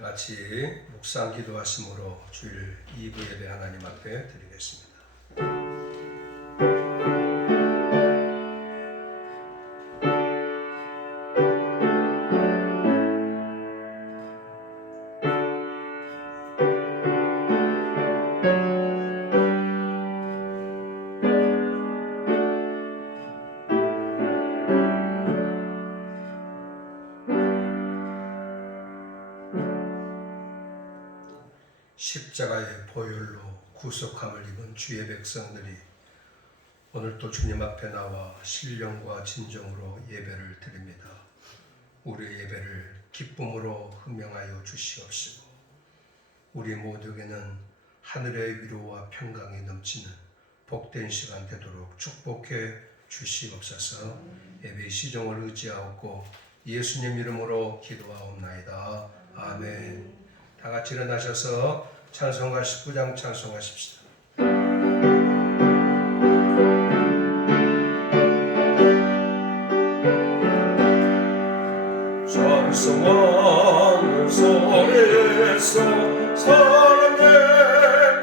같이 묵상 기도하심으로 주일 2부 예배 하나님 앞에 드리겠습니다. 십자가의 보혈로 구속함을 입은 주의 백성들이 오늘 또 주님 앞에 나와 신령과 진정으로 예배를 드립니다. 우리의 예배를 기쁨으로 흠명하여 주시옵시고 우리 모두에게는 하늘의 위로와 평강이 넘치는 복된 시간 되도록 축복해 주시옵소서. 예배의 시종을 의지하옵고 예수님 이름으로 기도하옵나이다. 아멘. 다 같이 일어나셔서 찬송가 19장 찬송하십시다. 찬송하는 소리에서 사랑의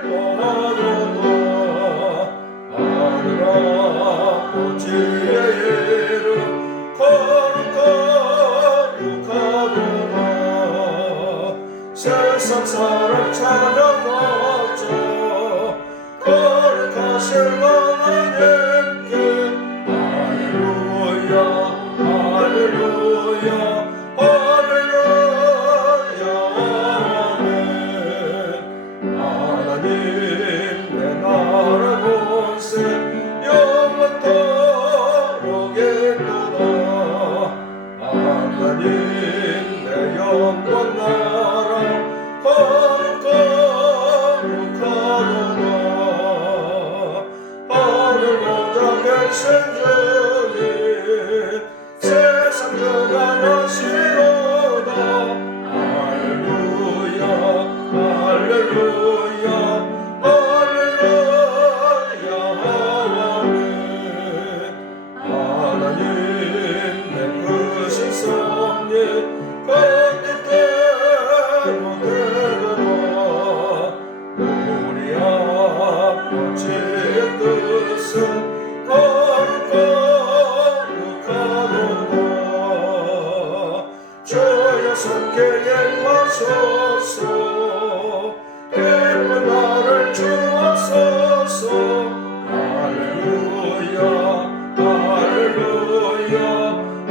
바다다 하늘 아버지의 이름 거룩하도다 세상 사람 찬양하자 거룩하신 하나님께 할렐루야 할렐루야 할렐루야 아멘. 하나님 내 나라 권세 영원토록 있도다 하나님 내 영원 나라 거룩하도다 하늘 보좌 계신 주님 세상 주관하시로다 할렐루야 할렐루야 할렐루야 아멘. 하나님 내 크신 섭리 그 뜻대로 되도록 우리 아버지의 뜻은 거룩하도다 주여 속히 임하소서 기쁜 나를 주옵소서 할렐루야 할렐루야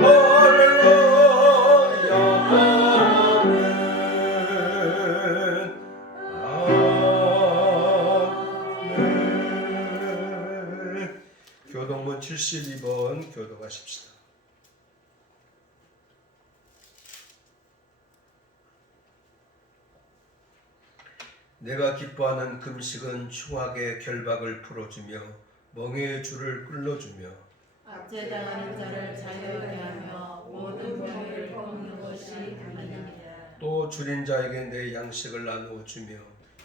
할렐루야 아멘. 아멘. 교동문 72번 교도하십시다. 내가 기뻐하는 금식은 흉악의 결박을 풀어주며 멍에의 줄을 끌어주며 압제당하는 자를 자유하게 하며 모든 병을 꺾는 것이 하나님이다. 또 줄인 자에게 내 양식을 나누어 주며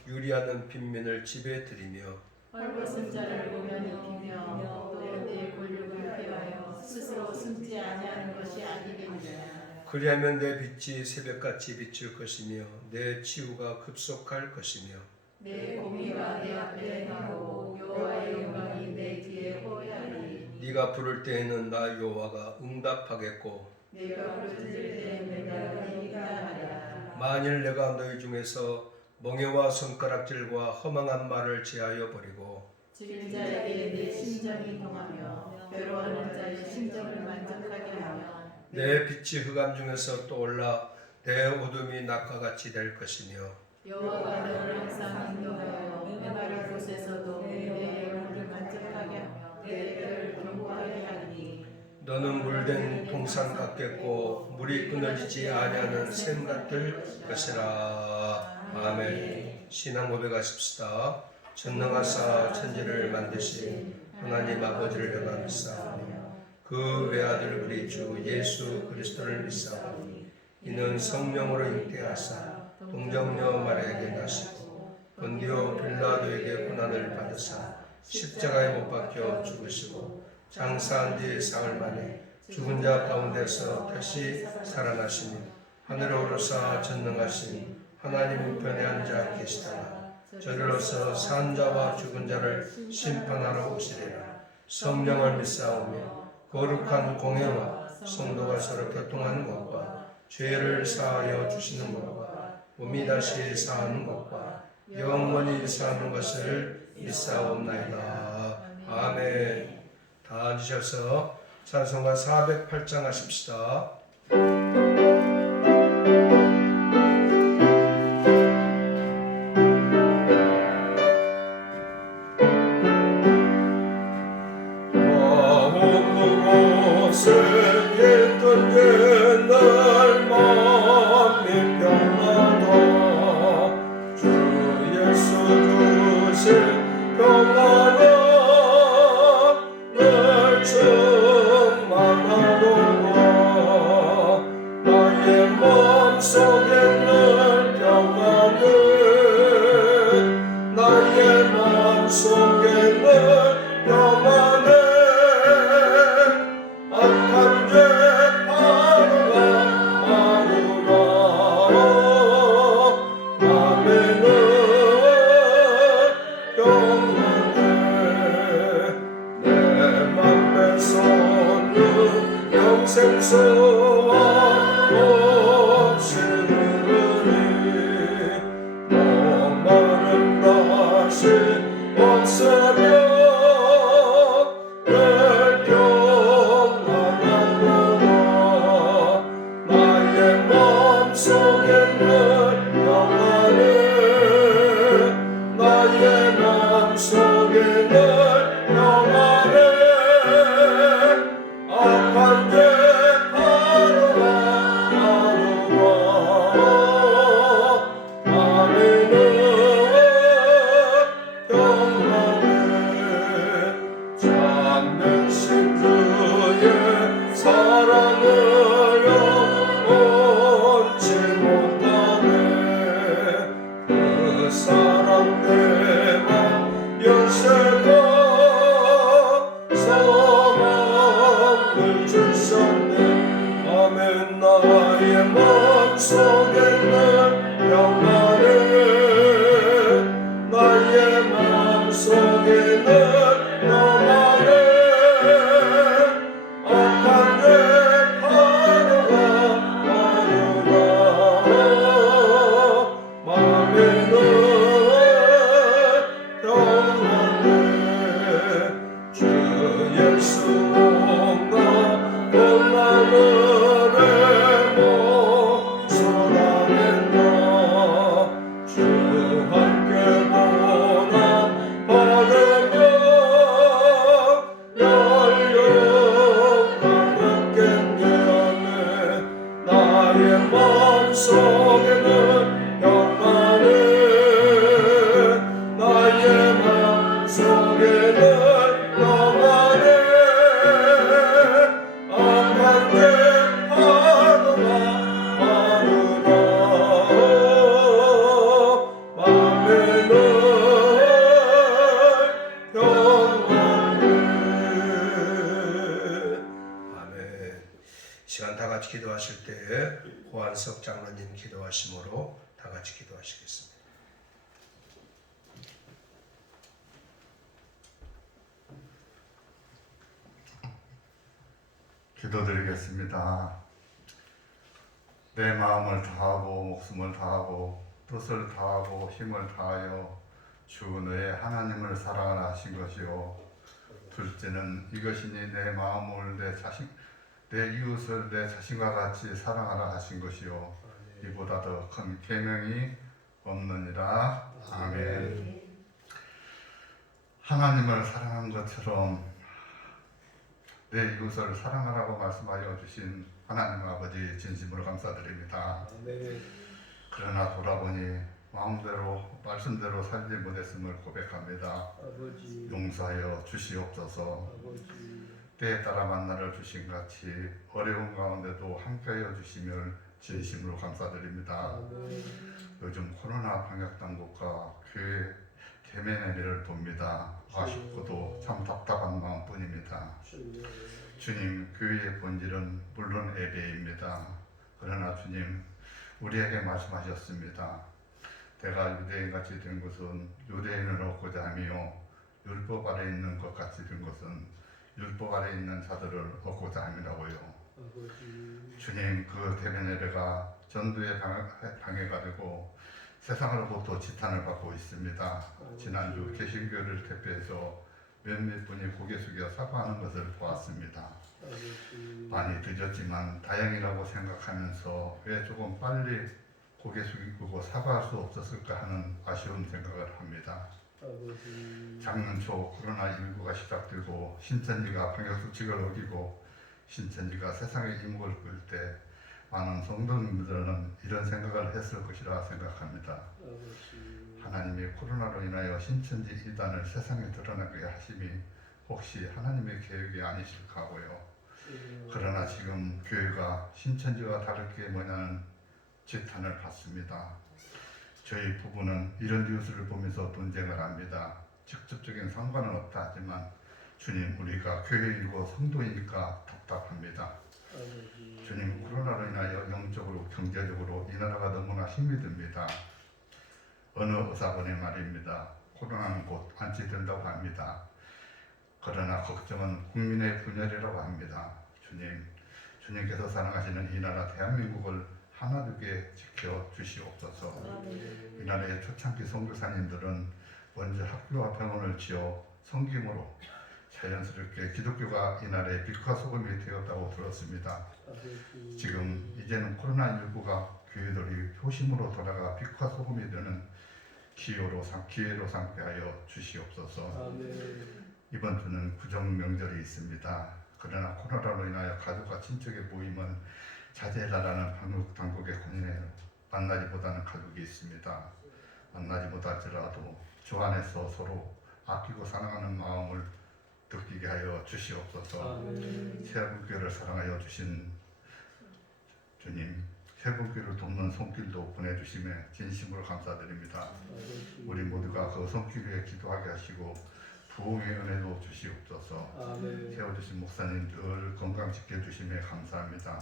유리하는 빈민을 집에 들이며 헐벗은 자를 보면 입히며 또 내 권력을 피하여 스스로 숨지 아니하는 것이 아니니라. 그리하면 내 빛이 새벽같이 비칠 것이며 내 치유가 급속할 것이며 내 공의가 내 앞에 행하고 여호와의 영광이 내 뒤에 호위하리. 네가 부를 때에는 나 여호와가 응답하겠고 내가 부르짖을 때 내가 네가 하리라. 만일 내가 너희 중에서 멍에와 손가락질과 허망한 말을 제하여 버리고 지은 자에게 내 심정이 동하며 괴로워하는 자의 심정을 만족하게 하며 내 빛이 흑암 중에서 떠올라 내 어둠이 낮과 같이 될 것이며 여호와가 너를 항상 인도하여 메마를 곳에서도 내 영혼을 만족하게 하며 내 뼈를 견고하게 하리니 너는 물된 동산 같겠고 물이 끊어지지 아니하는 샘 같을 것이라. 아멘. 신앙 고백하십시다. 전능하사 천지를 만드신 하나님 아버지를 내가 믿사오니 그 외아들 우리 주 예수 그리스도를 믿사오니 이는 성령으로 잉태하사 동정녀 마리아에게 나시고 본디오 빌라도에게 고난을 받으사 십자가에 못 박혀 죽으시고 장사한 뒤 사흘 만에 죽은 자 가운데서 다시 살아나시니 하늘에 오르사 전능하신 하나님 우편에 앉아 계시다가 저리로서 산 자와 죽은 자를 심판하러 오시리라. 성령을 믿사오며 거룩한 공회와 성도가 서로 교통하는 것과 죄를 사하여 주시는 것과 몸이 다시 사는 것과 영원히 사는 것을 믿사옵나이다. 아멘. 다 앉으셔서 찬송가 408장 하십시다. 있던 옛날 마음이 평안하다. 주 예수 주신 평안은 늘 충만하노라. 나의 마음속에 늘 평안은 나의 마음속에 늘 평안은 악한 죄 바로가 마누라. 아멘은 평안해. 내 맘에 솟는 영생수와 없이 흐르니 목마름 다시 없으며 늘 평안하노라. 나의 마음속에 늘 평안해. 나의 마음속에 늘 평안해. 악한 죄 바로가 마누라. 아멘은 평안해. 참된 신주의 사랑을 얹지 못하네. 그 사랑 내맘 연세가 소망을 주셨네. 아멘. 나의 마음속에 늘 평안해. 나의 마음속에 늘 평안해. 악한 죄 바로가 마누라. 맘에는 평안해. 주 예수 온나 온하늘에 쏟아낸다. 주 함께 보나 받으며 열려가 먹겠냐네. 나의 마음속에는 평안해. 나의 마음속에는 평안해. 악한 죄 바로가 마누라. 맘에는 평안해. 아멘. 시간 다 같이 기도하실 때 호한석 장로님 기도하심으로 다 같이 기도하시겠습니다. 기도드리겠습니다. 내 마음을 다하고 목숨을 다하고 뜻을 다하고 힘을 다하여 주 너의 하나님을 사랑하라 하신 것이요. 둘째는 이것이니 내 마음을 내 이웃을 내 자신과 같이 사랑하라 하신 것이요. 이보다 더 큰 계명이 없느니라. 아멘. 하나님을 사랑한 것처럼 내 이웃을 사랑하라고 말씀하여 주신 하나님 아버지 진심으로 감사드립니다. 그러나 돌아보니 마음대로 말씀대로 살지 못했음을 고백합니다. 용서하여 주시옵소서. 때에 따라 만나를 주신 같이 어려운 가운데도 함께하여 주시며 진심으로 감사드립니다. 요즘 코로나 방역당국과 교회 개면회를 돕니다. 아쉽고도 참 답답한 마음뿐입니다. 주님, 교회의 본질은 물론 예배입니다. 그러나 주님, 우리에게 말씀하셨습니다. 내가 유대인같이 된 것은 유대인을 얻고자 하며 율법 아래 있는 것 같이 된 것은 율법 아래 있는 자들을 얻고자 함이라고요. 주님, 그 대변예배가 전도에 방해가 되고 세상으로부터 지탄을 받고 있습니다. 지난주 개신교를 대표해서 몇몇 분이 고개 숙여 사과하는 것을 보았습니다. 많이 늦었지만 다행이라고 생각하면서 왜 조금 빨리 고개 숙이고 사과할 수 없었을까 하는 아쉬운 생각을 합니다. 작년 초 코로나19가 시작되고 신천지가 방역수칙을 어기고 신천지가 세상의 이목을 끌 때 많은 성도님들은 이런 생각을 했을 것이라 생각합니다. 하나님이 코로나로 인하여 신천지 이단을 세상에 드러나게 하심이 혹시 하나님의 계획이 아니실까 하고요. 그러나 지금 교회가 신천지와 다를 게 뭐냐는 지탄을 받습니다. 저희 부부는 이런 뉴스를 보면서 논쟁을 합니다. 직접적인 상관은 없다 하지만 주님, 우리가 교회이고 성도이니까 답답합니다. 주님, 코로나로 인하여 영적으로 경제적으로 이 나라가 너무나 힘이 듭니다. 어느 의사분의 말입니다. 코로나는 곧 완치된다고 합니다. 그러나 걱정은 국민의 분열이라고 합니다. 주님, 주님께서 사랑하시는 이 나라 대한민국을 하나되게 지켜주시옵소서. 이 나라의 초창기 선교사님들은 먼저 학교와 병원을 지어 섬김으로 자연스럽게 기독교가 이 나라의 빛과 소금이 되었다고 들었습니다. 지금 이제는 코로나19가 교회들이 효심으로 돌아가 빛과 소금이 되는 기회로 삼게 하여 주시옵소서. 이번 주는 구정 명절이 있습니다. 그러나 코로나로 인하여 가족과 친척의 모임은 자제해달라는 방역 당국의 권유에 만나기보다는 가족이 있습니다. 만나지 못할지라도 주 안에서 서로 아끼고 사랑하는 마음을 느끼게 하여 주시옵소서. 세분교회를 사랑하여 주신 주님, 세분교회를 돕는 손길도 보내주심에 진심으로 감사드립니다. 우리 모두가 그 손길 위에 기도하게 하시고 부흥의 은혜도 주시옵소서. 세워주신 목사님 늘 건강 지켜주심에 감사합니다.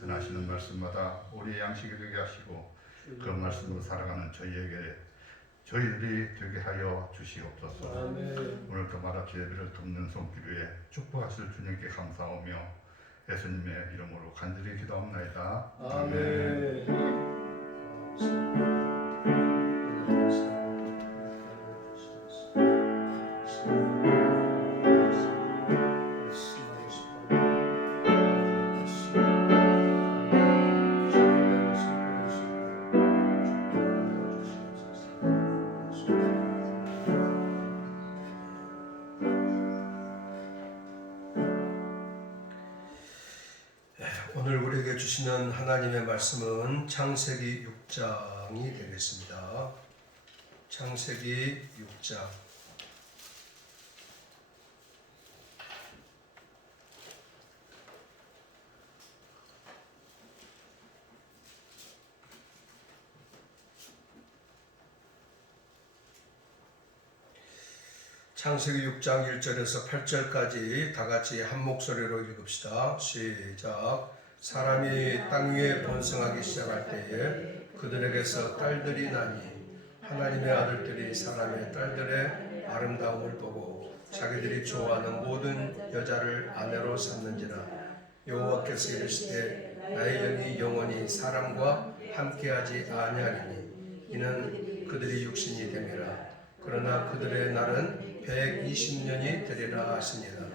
전하시는 말씀마다 우리의 양식이 되게 하시고 그 말씀으로 살아가는 저희들이 되게 하여 주시옵소서. 오늘도 말합시 예배를 돕는 손길 위에 축복하실 주님께 감사하며 예수님의 이름으로 간절히 기도합나이다. 아멘. 오늘 우리에게 주시는 하나님의 말씀은 창세기 6장이 되겠습니다. 창세기 6장. 창세기 6장 1절에서 8절까지 다 같이 한 목소리로 읽읍시다. 시작. 사람이 땅 위에 번성하기 시작할 때에 그들에게서 딸들이 나니 하나님의 아들들이 사람의 딸들의 아름다움을 보고 자기들이 좋아하는 모든 여자를 아내로 삼는지라. 여호와께서 이르시되 나의 영이 영원히 사람과 함께하지 아니하리니 이는 그들이 육신이 됨이라. 그러나 그들의 날은 120년이 되리라 하시니라.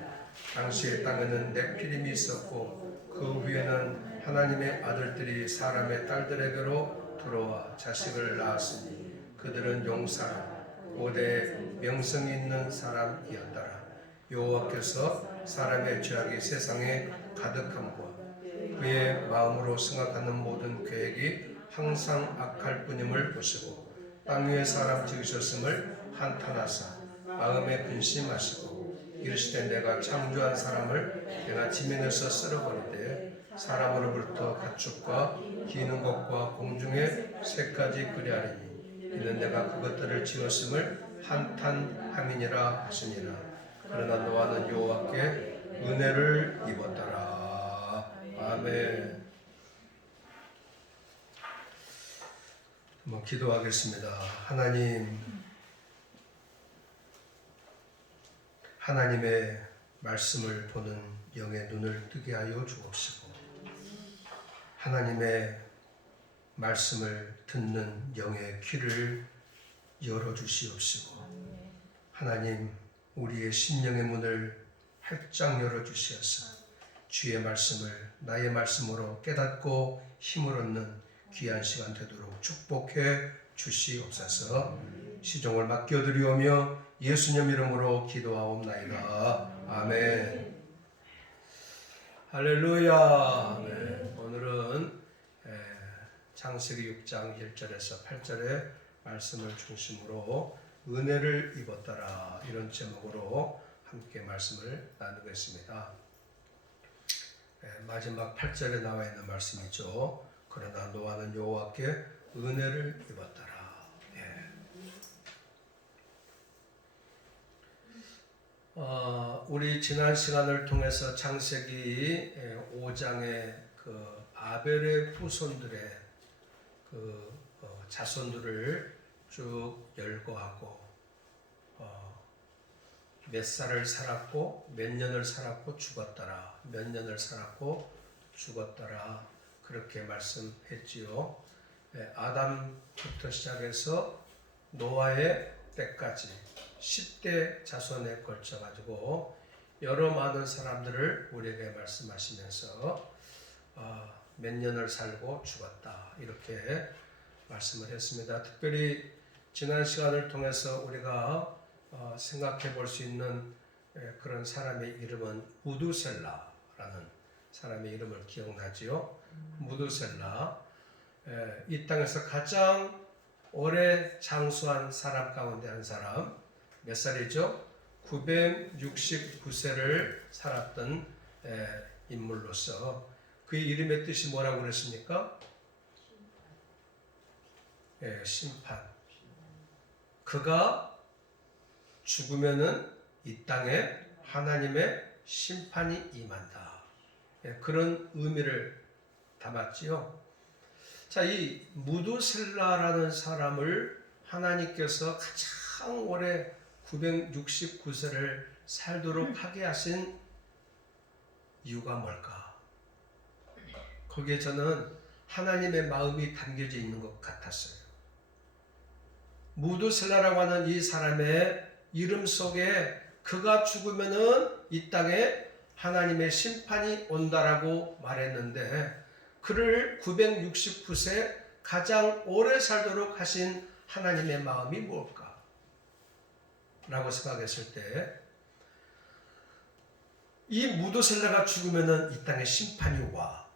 당시에 땅에는 넵필림이 있었고 그 후에는 하나님의 아들들이 사람의 딸들에게로 들어와 자식을 낳았으니 그들은 용사람 고대 명성이 있는 사람이었더라. 여호와께서 사람의 죄악이 세상에 가득함과 그의 마음으로 생각하는 모든 계획이 항상 악할 뿐임을 보시고 땅 위에 사람 지으셨음을 한탄하사 마음에 근심하시고 이르시되 내가 창조한 사람을 내가 지면에서 쓸어버리되 사람으로부터 가축과 기는 것과 공중의 새까지 그리하리니 이는 내가 그것들을 지었음을 한탄함이니라 하시니라. 그러나 노아는 여호와께 은혜를 입었더라. 아멘. 한번 기도하겠습니다. 하나님, 하나님의 말씀을 보는 영의 눈을 뜨게 하여 주옵시고, 하나님의 말씀을 듣는 영의 귀를 열어 주시옵시고, 하나님, 우리의 심령의 문을 활짝 열어 주시옵소서. 주의 말씀을 나의 말씀으로 깨닫고 힘을 얻는 귀한 시간 되도록 축복해 주시옵소서. 시종을 맡겨드리오며 예수님 이름으로 기도하옵나이다. 아멘. 할렐루야. 아멘. 오늘은 창세기 6장 1절에서 8절의 말씀을 중심으로 은혜를 입었더라, 이런 제목으로 함께 말씀을 나누겠습니다. 마지막 8절에 나와 있는 말씀이죠. 그러나 노아는 여호와께 은혜를 입었더라. 우리 지난 시간을 통해서 창세기 5장의 그 아벨의 후손들의 그 자손들을 쭉 열거하고 몇 살을 살았고 몇 년을 살았고 죽었더라, 몇 년을 살았고 죽었더라, 그렇게 말씀했지요. 아담부터 시작해서 노아의 때까지 10대 자손에 걸쳐 가지고 여러 많은 사람들을 우리에게 말씀하시면서 몇 년을 살고 죽었다, 이렇게 말씀을 했습니다. 특별히 지난 시간을 통해서 우리가 생각해 볼 수 있는 그런 사람의 이름은 무두셀라라는 사람의 이름을 기억나지요. 무두셀라, 이 땅에서 가장 오래 장수한 사람 가운데 한 사람, 몇 살이죠? 969세를 살았던 인물로서 그의 이름의 뜻이 뭐라고 그랬습니까? 심판. 그가 죽으면은 이 땅에 하나님의 심판이 임한다, 그런 의미를 담았지요. 자, 이 무두셀라라는 사람을 하나님께서 가장 오래 969세를 살도록 하게 하신 이유가 뭘까? 거기에 저는 하나님의 마음이 담겨져 있는 것 같았어요. 무두셀라라고 하는 이 사람의 이름 속에 그가 죽으면은 이 땅에 하나님의 심판이 온다라고 말했는데, 그를 969세 가장 오래 살도록 하신 하나님의 마음이 뭘까? 라고 생각했을 때, 이 무두셀라가 죽으면은 이 땅에 심판이 와.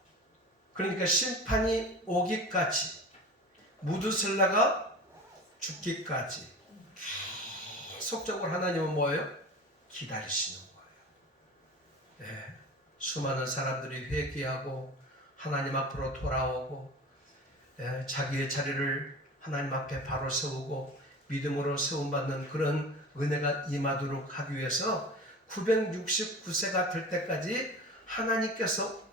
그러니까 심판이 오기까지, 무두셀라가 죽기까지 계속적으로 하나님은 뭐예요? 기다리시는 거예요. 수많은 사람들이 회개하고 하나님 앞으로 돌아오고 자기의 자리를 하나님 앞에 바로 세우고 믿음으로 세움받는 그런 은혜가 임하도록 하기 위해서 969세가 될 때까지 하나님께서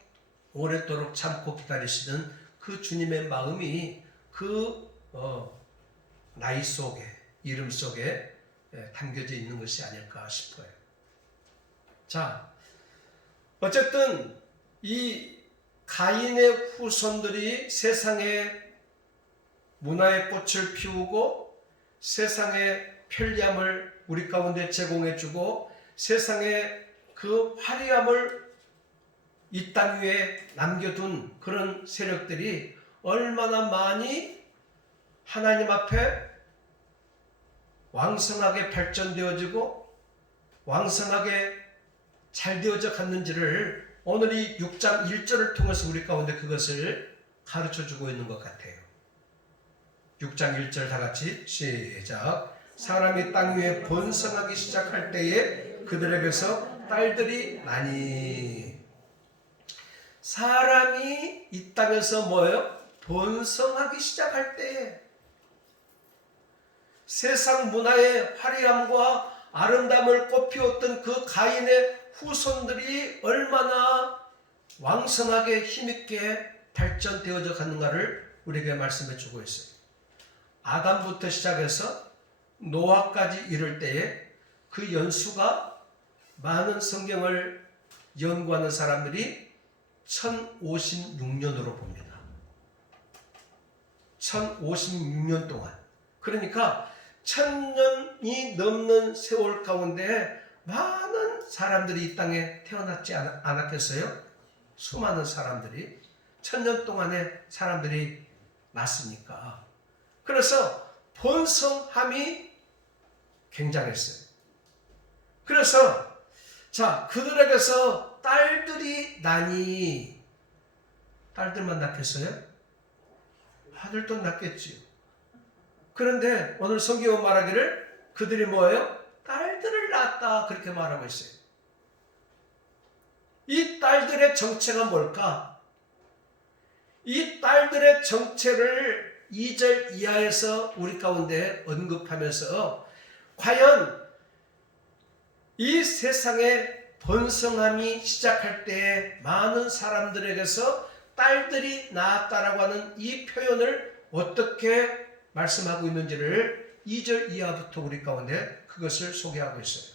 오랫도록 참고 기다리시는 그 주님의 마음이 그 나이 속에, 이름 속에 담겨져 있는 것이 아닐까 싶어요. 자, 어쨌든 이 가인의 후손들이 세상에 문화의 꽃을 피우고 세상의 편리함을 우리 가운데 제공해주고 세상의 그 화려함을 이 땅 위에 남겨둔 그런 세력들이 얼마나 많이 하나님 앞에 왕성하게 발전되어지고 왕성하게 잘 되어져 갔는지를 오늘 이 6장 1절을 통해서 우리 가운데 그것을 가르쳐주고 있는 것 같아요. 6장 1절 다 같이 시작. 사람이 땅 위에 번성하기 시작할 때에 그들에게서 딸들이 나니. 사람이 이 땅에서 뭐예요? 번성하기 시작할 때에 세상 문화의 화려함과 아름다움을 꽃피웠던 그 가인의 후손들이 얼마나 왕성하게 힘있게 발전되어져 갔는가를 우리에게 말씀해 주고 있어요. 아담부터 시작해서 노아까지 이를 때에 그 연수가 많은 성경을 연구하는 사람들이 1056년으로 봅니다. 1056년 동안. 그러니까 1000년이 넘는 세월 가운데 많은 사람들이 이 땅에 태어났지 않았겠어요? 수많은 사람들이 1000년 동안의 사람들이 났으니까. 그래서 번성함이 굉장했어요. 그래서 자, 그들에게서 딸들이 나니 딸들만 낳겠어요? 아들도 낳겠지요. 그런데 오늘 성경은 말하기를 그들이 뭐예요? 딸들을 낳았다 그렇게 말하고 있어요. 이 딸들의 정체가 뭘까? 이 딸들의 정체를 2절 이하에서 우리 가운데 언급하면서 과연 이 세상에 번성함이 시작할 때에 많은 사람들에게서 딸들이 낳았다라고 하는 이 표현을 어떻게 말씀하고 있는지를 2절 이하부터 우리 가운데 그것을 소개하고 있어요.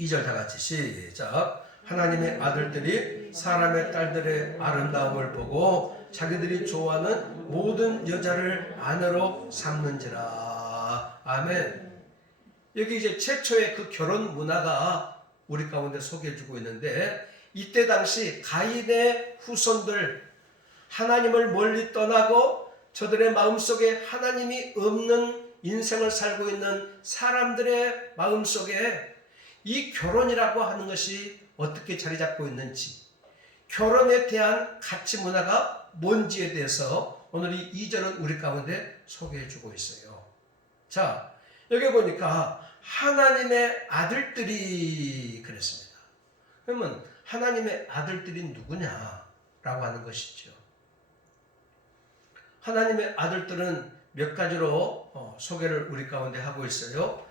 2절 다 같이 시작. 하나님의 아들들이 사람의 딸들의 아름다움을 보고 자기들이 좋아하는 모든 여자를 아내로 삼는지라. 아멘. 여기 이제 최초의 그 결혼 문화가 우리 가운데 소개해주고 있는데 이때 당시 가인의 후손들 하나님을 멀리 떠나고 저들의 마음속에 하나님이 없는 인생을 살고 있는 사람들의 마음속에 이 결혼이라고 하는 것이 어떻게 자리 잡고 있는지 결혼에 대한 가치 문화가 뭔지에 대해서 오늘 이 2절은 우리 가운데 소개해주고 있어요. 자, 여기 보니까 하나님의 아들들이 그랬습니다. 그러면 하나님의 아들들이 누구냐라고 하는 것이죠. 하나님의 아들들은 몇 가지로 소개를 우리 가운데 하고 있어요.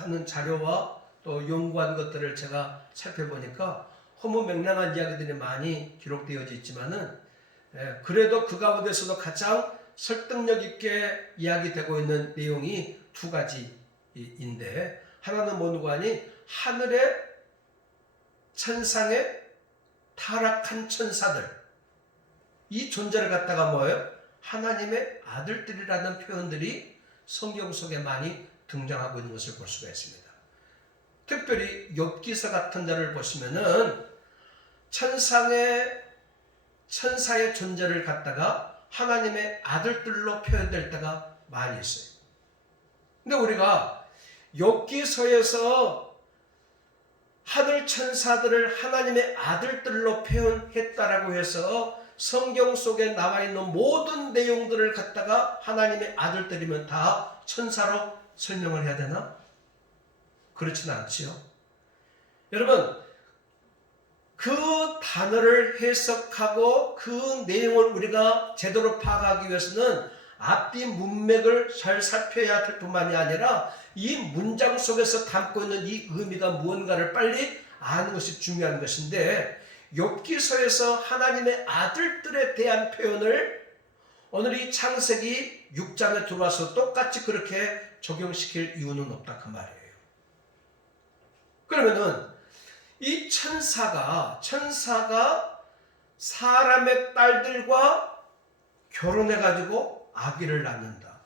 많은 자료와 또 연구한 것들을 제가 살펴보니까 허무맹랑한 이야기들이 많이 기록되어져 있지만은 그래도 그 가운데서도 가장 설득력 있게 이야기되고 있는 내용이 두 가지인데 하나는 뭔가 하니 하늘의 천상의 타락한 천사들 이 존재를 갖다가 뭐예요? 하나님의 아들들이라는 표현들이 성경 속에 많이 등장하고 있는 것을 볼 수가 있습니다. 특별히 욥기서 같은 데를 보시면은 천사의 존재를 갖다가 하나님의 아들들로 표현될 때가 많이 있어요. 근데 우리가 욥기서에서 하늘 천사들을 하나님의 아들들로 표현했다라고 해서 성경 속에 나와 있는 모든 내용들을 갖다가 하나님의 아들들이면 다 천사로 설명을 해야 되나? 그렇지는 않지요. 여러분, 그 단어를 해석하고 그 내용을 우리가 제대로 파악하기 위해서는 앞뒤 문맥을 잘 살펴야 할 뿐만이 아니라 이 문장 속에서 담고 있는 이 의미가 무언가를 빨리 아는 것이 중요한 것인데 욥기서에서 하나님의 아들들에 대한 표현을 오늘 이 창세기 6장에 들어와서 똑같이 그렇게 적용시킬 이유는 없다 그 말이에요. 그러면은 이 천사가 사람의 딸들과 결혼해가지고 아기를 낳는다.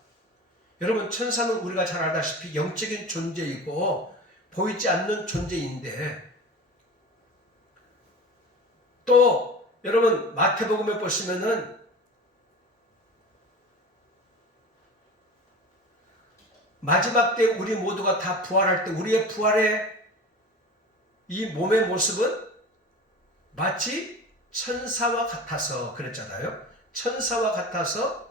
여러분 천사는 우리가 잘 알다시피 영적인 존재이고 보이지 않는 존재인데 또 여러분 마태복음에 보시면은 마지막 때 우리 모두가 다 부활할 때 우리의 부활의 이 몸의 모습은 마치 천사와 같아서 그랬잖아요. 천사와 같아서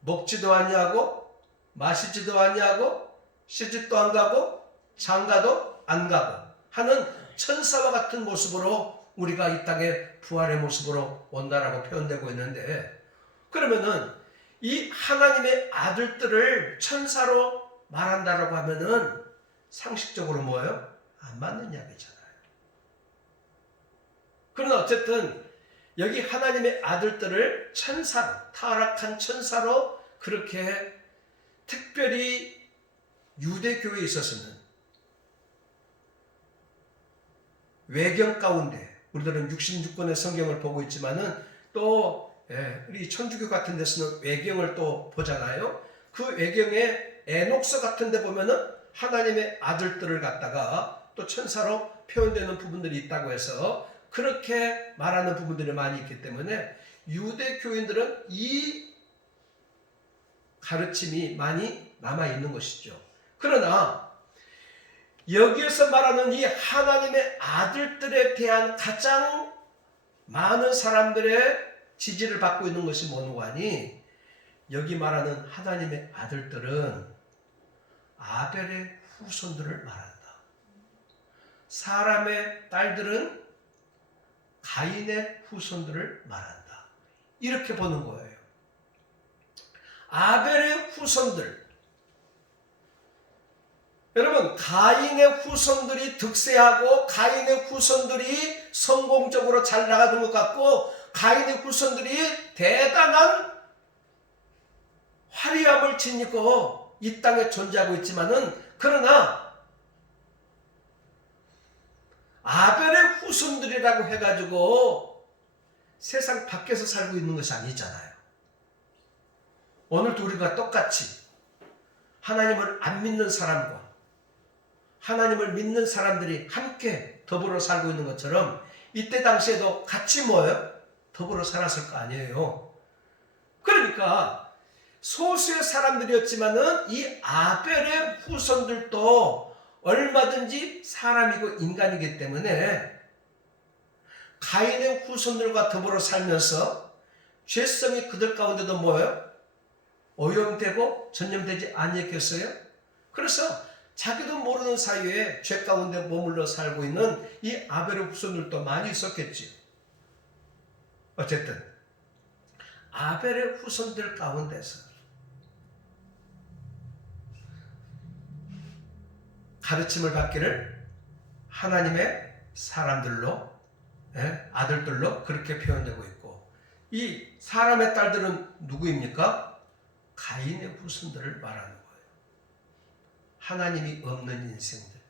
먹지도 아니하고 마시지도 아니하고 시집도 안 가고 장가도 안 가고 하는 천사와 같은 모습으로 우리가 이 땅에 부활의 모습으로 온다라고 표현되고 있는데 그러면은 이 하나님의 아들들을 천사로 말한다라고 하면은 상식적으로 뭐예요? 안 맞는 이야기잖아요. 그러나 어쨌든 여기 하나님의 아들들을 천사로 타락한 천사로 그렇게 특별히 유대교회에 있어서는 외경 가운데 우리들은 66권의 성경을 보고 있지만은 또 우리 천주교 같은 데서는 외경을 또 보잖아요. 그 외경에 에녹서 같은 데 보면은 하나님의 아들들을 갖다가 또 천사로 표현되는 부분들이 있다고 해서 그렇게 말하는 부분들이 많이 있기 때문에 유대교인들은 이 가르침이 많이 남아있는 것이죠. 그러나 여기에서 말하는 이 하나님의 아들들에 대한 가장 많은 사람들의 지지를 받고 있는 것이 뭐냐고 하니 여기 말하는 하나님의 아들들은 아벨의 후손들을 말한다. 사람의 딸들은 가인의 후손들을 말한다. 이렇게 보는 거예요. 아벨의 후손들. 여러분, 가인의 후손들이 득세하고 가인의 후손들이 성공적으로 잘 나가는 것 같고 가인의 후손들이 대단한 화려함을 지니고 이 땅에 존재하고 있지만은 그러나 아벨의 후손들이라고 해가지고 세상 밖에서 살고 있는 것이 아니잖아요. 오늘도 우리가 똑같이 하나님을 안 믿는 사람과 하나님을 믿는 사람들이 함께 더불어 살고 있는 것처럼 이때 당시에도 같이 뭐예요? 더불어 살았을 거 아니에요. 그러니까 소수의 사람들이었지만은 이 아벨의 후손들도 얼마든지 사람이고 인간이기 때문에 가인의 후손들과 더불어 살면서 죄성이 그들 가운데도 뭐예요? 오염되고 전염되지 아니었겠어요? 그래서 자기도 모르는 사이에 죄 가운데 머물러 살고 있는 이 아벨의 후손들도 많이 있었겠지. 어쨌든 아벨의 후손들 가운데서 가르침을 받기를 하나님의 사람들로 아들들로 그렇게 표현되고 있고 이 사람의 딸들은 누구입니까? 가인의 후손들을 말하는 거예요. 하나님이 없는 인생들,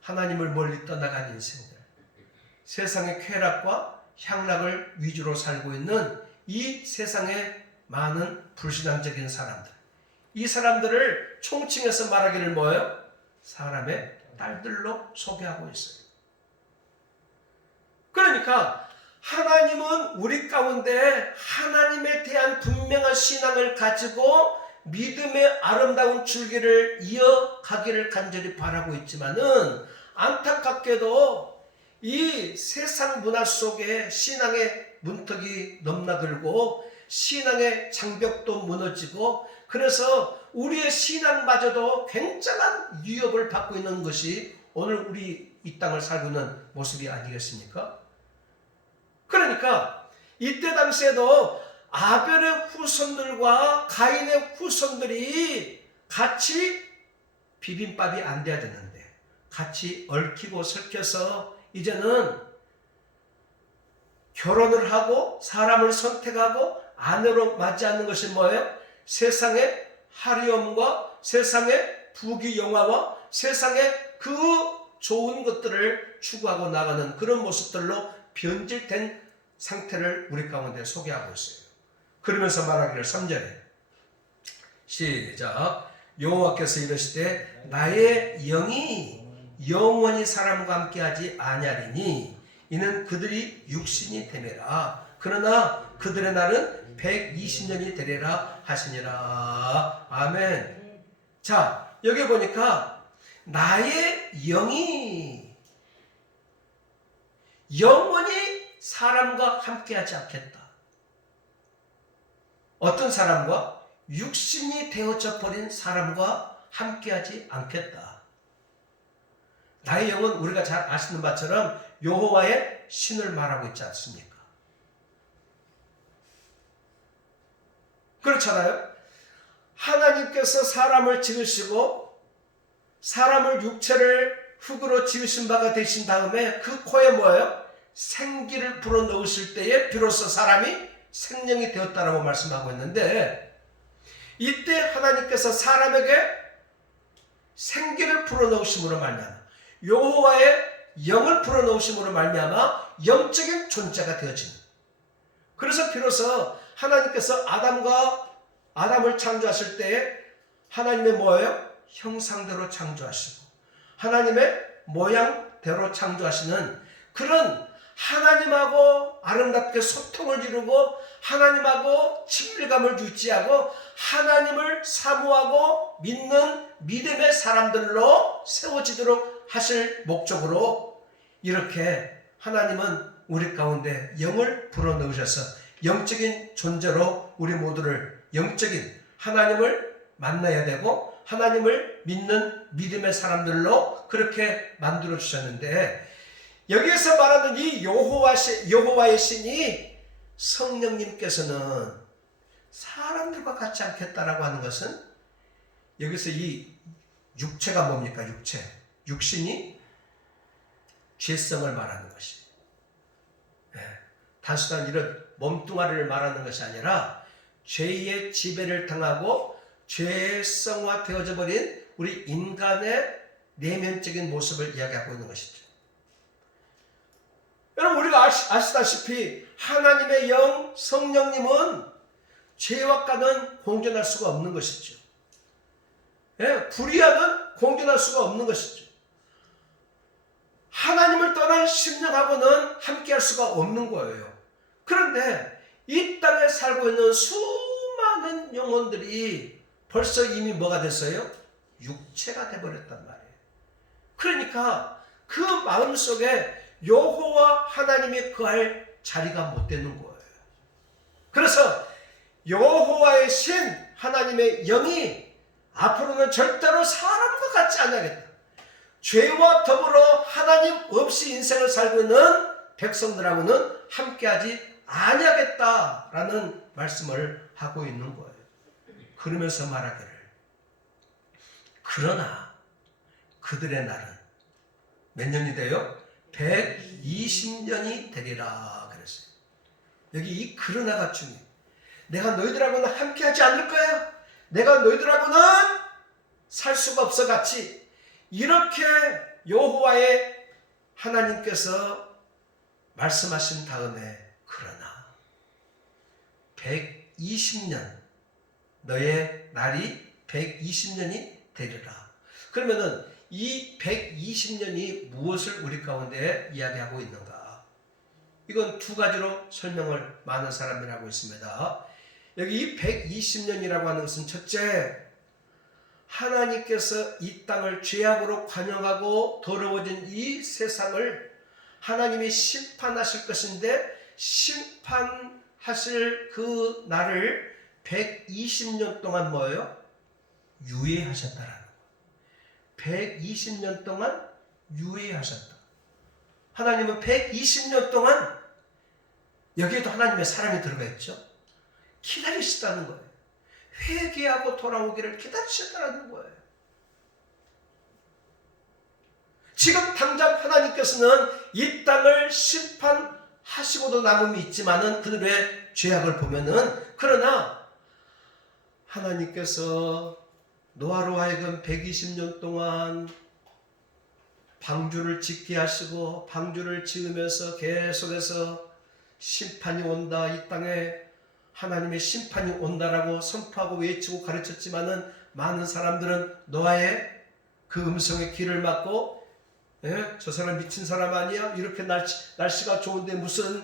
하나님을 멀리 떠나간 인생들, 세상의 쾌락과 향락을 위주로 살고 있는 이 세상의 많은 불신앙적인 사람들, 이 사람들을 총칭해서 말하기를 뭐예요? 사람의 딸들로 소개하고 있어요. 그러니까 하나님은 우리 가운데 하나님에 대한 분명한 신앙을 가지고 믿음의 아름다운 줄기를 이어가기를 간절히 바라고 있지만은 안타깝게도 이 세상 문화 속에 신앙의 문턱이 넘나들고 신앙의 장벽도 무너지고 그래서 우리의 신앙마저도 굉장한 위협을 받고 있는 것이 오늘 우리 이 땅을 살고 있는 모습이 아니겠습니까? 그러니까 이때 당시에도 아벨의 후손들과 가인의 후손들이 같이 비빔밥이 안 돼야 되는데 같이 얽히고 설켜서 이제는 결혼을 하고 사람을 선택하고 아내로 맞이하는 것이 뭐예요? 세상의 화려함과 세상의 부귀영화와 세상의 그 좋은 것들을 추구하고 나가는 그런 모습들로 변질된 상태를 우리 가운데 소개하고 있어요. 그러면서 말하기를 3절에 시작 여호와께서 이르시되 나의 영이 영원히 사람과 함께하지 아니하리니 이는 그들이 육신이 되매라 그러나 그들의 날은 120년이 되리라 하시니라. 아멘. 자 여기 보니까 나의 영이 영원히 사람과 함께하지 않겠다. 어떤 사람과? 육신이 되어져 버린 사람과 함께하지 않겠다. 나의 영은 우리가 잘 아시는 바처럼 여호와의 신을 말하고 있지 않습니까? 그렇잖아요. 하나님께서 사람을 지으시고 사람을 육체를 흙으로 지으신 바가 되신 다음에 그 코에 뭐예요? 생기를 불어넣으실 때에 비로소 사람이 생명이 되었다라고 말씀하고 있는데 이때 하나님께서 사람에게 생기를 불어넣으심으로 말미암아 여호와의 영을 불어넣으심으로 말미암아 영적인 존재가 되어집니다. 그래서 비로소 하나님께서 아담을 창조하실 때에 하나님의 뭐예요? 형상대로 창조하시고 하나님의 모양대로 창조하시는 그런 하나님하고 아름답게 소통을 이루고 하나님하고 친밀감을 유지하고 하나님을 사모하고 믿는 믿음의 사람들로 세워지도록 하실 목적으로 이렇게 하나님은 우리 가운데 영을 불어넣으셔서 영적인 존재로 우리 모두를 영적인 하나님을 만나야 되고 하나님을 믿는 믿음의 사람들로 그렇게 만들어 주셨는데 여기에서 말하는 이 여호와의 신이 성령님께서는 사람들과 같지 않겠다라고 하는 것은 여기서 이 육체가 뭡니까? 육신이 죄성을 말하는 것이 단순한 이런 몸뚱아리를 말하는 것이 아니라 죄의 지배를 당하고 죄성화 되어져 버린 우리 인간의 내면적인 모습을 이야기하고 있는 것이죠. 여러분 우리가 아시다시피 하나님의 영 성령님은 죄와과는 공존할 수가 없는 것이죠. 불의와는 공존할 수가 없는 것이죠. 하나님을 떠난 심령하고는 함께할 수가 없는 거예요. 그런데 이 땅에 살고 있는 수많은 영혼들이 벌써 이미 뭐가 됐어요? 육체가 돼버렸단 말이에요. 그러니까 그 마음속에 여호와 하나님이 거할 자리가 못 되는 거예요. 그래서 여호와의 신 하나님의 영이 앞으로는 절대로 사람과 같지 않아야겠다. 죄와 더불어 하나님 없이 인생을 살고 있는 백성들하고는 함께하지 아니하겠다라는 말씀을 하고 있는 거예요. 그러면서 말하기를 그러나 그들의 날은 몇 년이 돼요? 120년이 되리라 그랬어요. 여기 이 그러나가 중요해요. 내가 너희들하고는 함께하지 않을 거야. 내가 너희들하고는 살 수가 없어 같이 이렇게 여호와의 하나님께서 말씀하신 다음에 그러나 120년 너의 날이 120년이 되리라. 그러면은 이 120년이 무엇을 우리 가운데 이야기하고 있는가? 이건 두 가지로 설명을 많은 사람들이 하고 있습니다. 여기 이 120년이라고 하는 것은 첫째, 하나님께서 이 땅을 죄악으로 관영하고 더러워진 이 세상을 하나님이 심판하실 것인데 심판하실 그 날을 120년 동안 뭐예요? 유예하셨다라는 거예요. 120년 동안 유예하셨다. 하나님은 120년 동안 여기에도 하나님의 사랑이 들어가 있죠. 기다리시다는 거예요. 회개하고 돌아오기를 기다리셨다는 거예요. 지금 당장 하나님께서는 이 땅을 심판하시고도 남음이 있지만은 그들의 죄악을 보면은 그러나 하나님께서 노아로 하여금 120년 동안 방주를 짓게 하시고 방주를 지으면서 계속해서 심판이 온다, 이 땅에 하나님의 심판이 온다라고 선포하고 외치고 가르쳤지만은 많은 사람들은 노아의 그 음성에 귀를 막고 저 사람 미친 사람 아니야? 이렇게 날씨가 좋은데 무슨